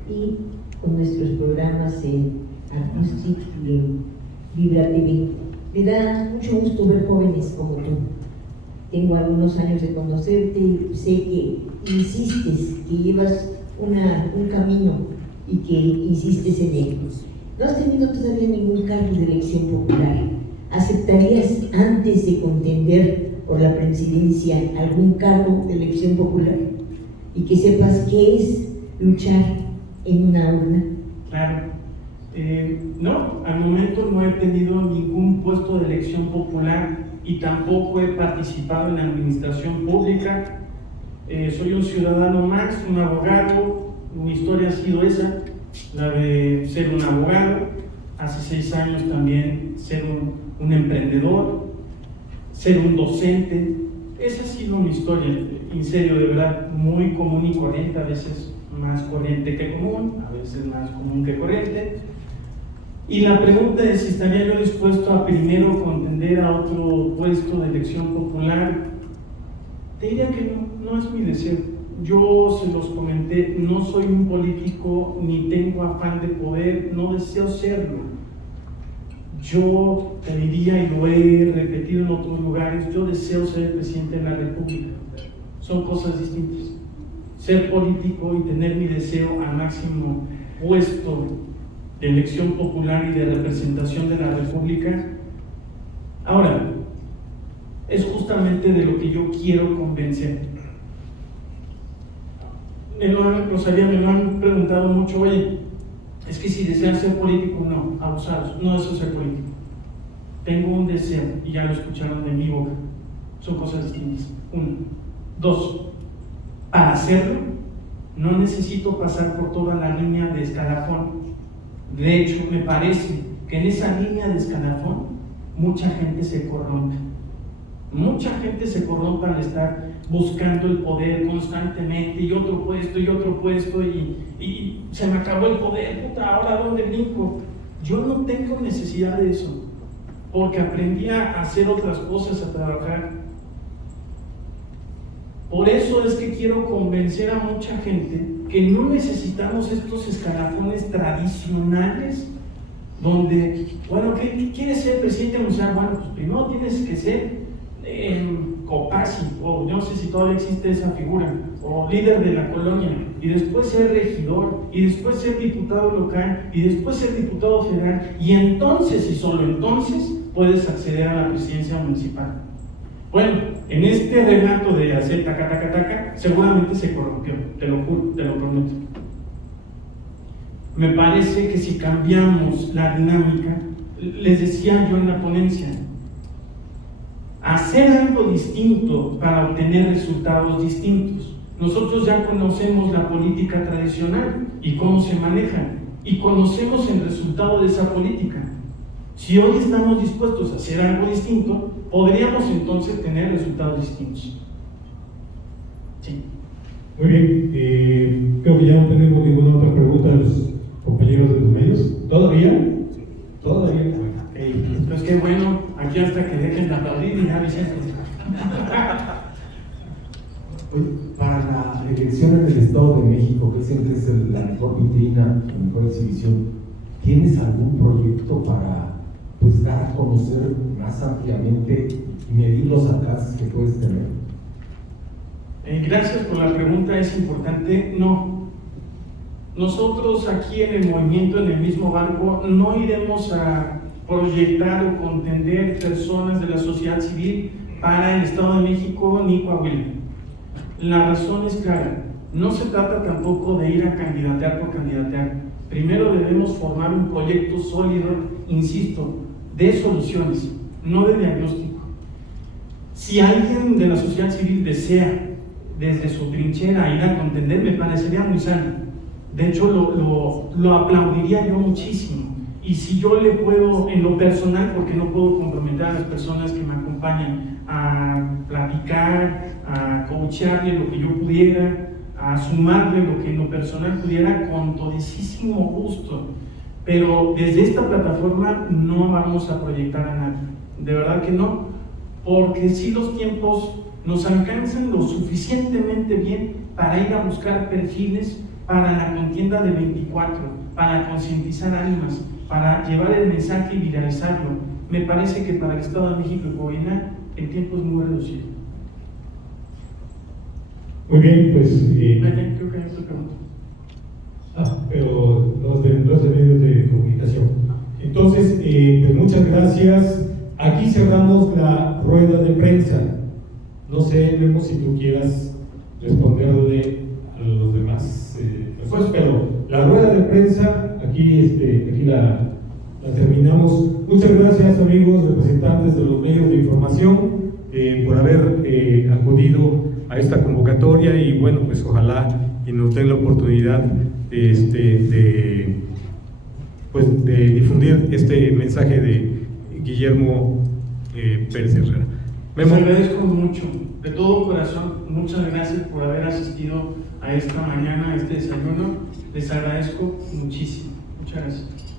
y con nuestros programas en Artistic y en Vibra TV. Me da mucho gusto ver jóvenes como tú. Tengo algunos años de conocerte y sé que insistes, que llevas un camino y que insistes en él. No has tenido todavía ningún cargo de elección popular. ¿Aceptarías, antes de contender por la presidencia, algún cargo de elección popular? Y que sepas qué es luchar en una urna. Claro. No, al momento no he tenido ningún puesto de elección popular y tampoco he participado en la administración pública. Soy un ciudadano más, un abogado. Mi historia ha sido esa, la de ser un abogado. Hace 6 años también ser un emprendedor, ser un docente. Esa ha sido mi historia, en serio, de verdad, muy común y corriente, a veces más corriente que común, a veces más común que corriente. Y la pregunta es si estaría yo dispuesto a primero contender a otro puesto de elección popular. Te diría que no es mi deseo. Yo se los comenté, no soy un político ni tengo afán de poder, no deseo serlo. Yo te diría, y lo he repetido en otros lugares, yo deseo ser el presidente de la República. Son cosas distintas. Ser político y tener mi deseo al máximo puesto de elección popular y de representación de la República. Ahora, es justamente de lo que yo quiero convencer. Rosalía, me lo han preguntado mucho, oye, es que si desean ser político, no, abusados, no deseo ser político. Tengo un deseo, y ya lo escucharon de mi boca, son cosas distintas. 1. 2. Para hacerlo, no necesito pasar por toda la línea de escalafón. De hecho, me parece que en esa línea de escalafón mucha gente se corrompe. Mucha gente se corrompe al estar buscando el poder constantemente, y otro puesto, y se me acabó el poder, puta, ¿ahora dónde brinco? Yo no tengo necesidad de eso, porque aprendí a hacer otras cosas, a trabajar. Por eso es que quiero convencer a mucha gente que no necesitamos estos escalafones tradicionales, donde, bueno, ¿qué quieres ser presidente municipal? Bueno, pues primero tienes que ser Copasi, o no sé si todavía existe esa figura, o líder de la colonia, y después ser regidor, y después ser diputado local, y después ser diputado federal, y entonces, y solo entonces, puedes acceder a la presidencia municipal. Bueno, en este relato de hacer taca, taca, taca, seguramente se corrompió, te lo juro, te lo prometo. Me parece que si cambiamos la dinámica, les decía yo en la ponencia, hacer algo distinto para obtener resultados distintos. Nosotros ya conocemos la política tradicional y cómo se maneja, y conocemos el resultado de esa política. Si hoy estamos dispuestos a hacer algo distinto, podríamos entonces tener resultados distintos. Sí. Muy bien, creo que ya no tenemos ninguna otra pregunta de los compañeros de los medios. ¿Todavía? ¿Todavía? Pues qué bueno, aquí hasta que dejen de aplaudir y ya Vicente. Oye, para la elección en el Estado de México, que dicen que es la mejor vitrina, la mejor exhibición, ¿tienes algún proyecto para pues dar a conocer más ampliamente y medir los alcances que puedes tener? Gracias por la pregunta, es importante. No, nosotros aquí en el movimiento, en el mismo barco, no iremos a proyectar o contender personas de la sociedad civil para el Estado de México ni Coahuila. La razón es clara, no se trata tampoco de ir a candidatear por candidatear. Primero debemos formar un proyecto sólido, insisto, de soluciones, no de diagnóstico. Si alguien de la sociedad civil desea desde su trinchera ir a contender, me parecería muy sano. De hecho, lo aplaudiría yo muchísimo. Y si yo le puedo, en lo personal, porque no puedo comprometer a las personas que me acompañan a platicar, a coacharle lo que yo pudiera, a sumarle lo que en lo personal pudiera, con todísimo gusto. Pero desde esta plataforma no vamos a proyectar a nadie, de verdad que no, porque si los tiempos nos alcanzan lo suficientemente bien para ir a buscar perfiles para la contienda de 24, para concientizar ánimas, para llevar el mensaje y viralizarlo. Me parece que para el Estado de México y Coahuila el tiempo es muy reducido. Muy bien, pues... Creo que hay otra pregunta. Pero los de medios de comunicación. Entonces, pues muchas gracias. Aquí cerramos la rueda de prensa. No sé, Memo, si tú quieras responderle a los demás. Pues, pero la rueda de prensa, aquí la terminamos. Muchas gracias, amigos, representantes de los medios de información, por haber acudido a esta convocatoria, y bueno, pues ojalá y nos den la oportunidad de difundir este mensaje de Guillermo Pérez Herrera. Les agradezco mucho, de todo corazón, muchas gracias por haber asistido a esta mañana, a este desayuno. Les agradezco muchísimo. Muchas gracias.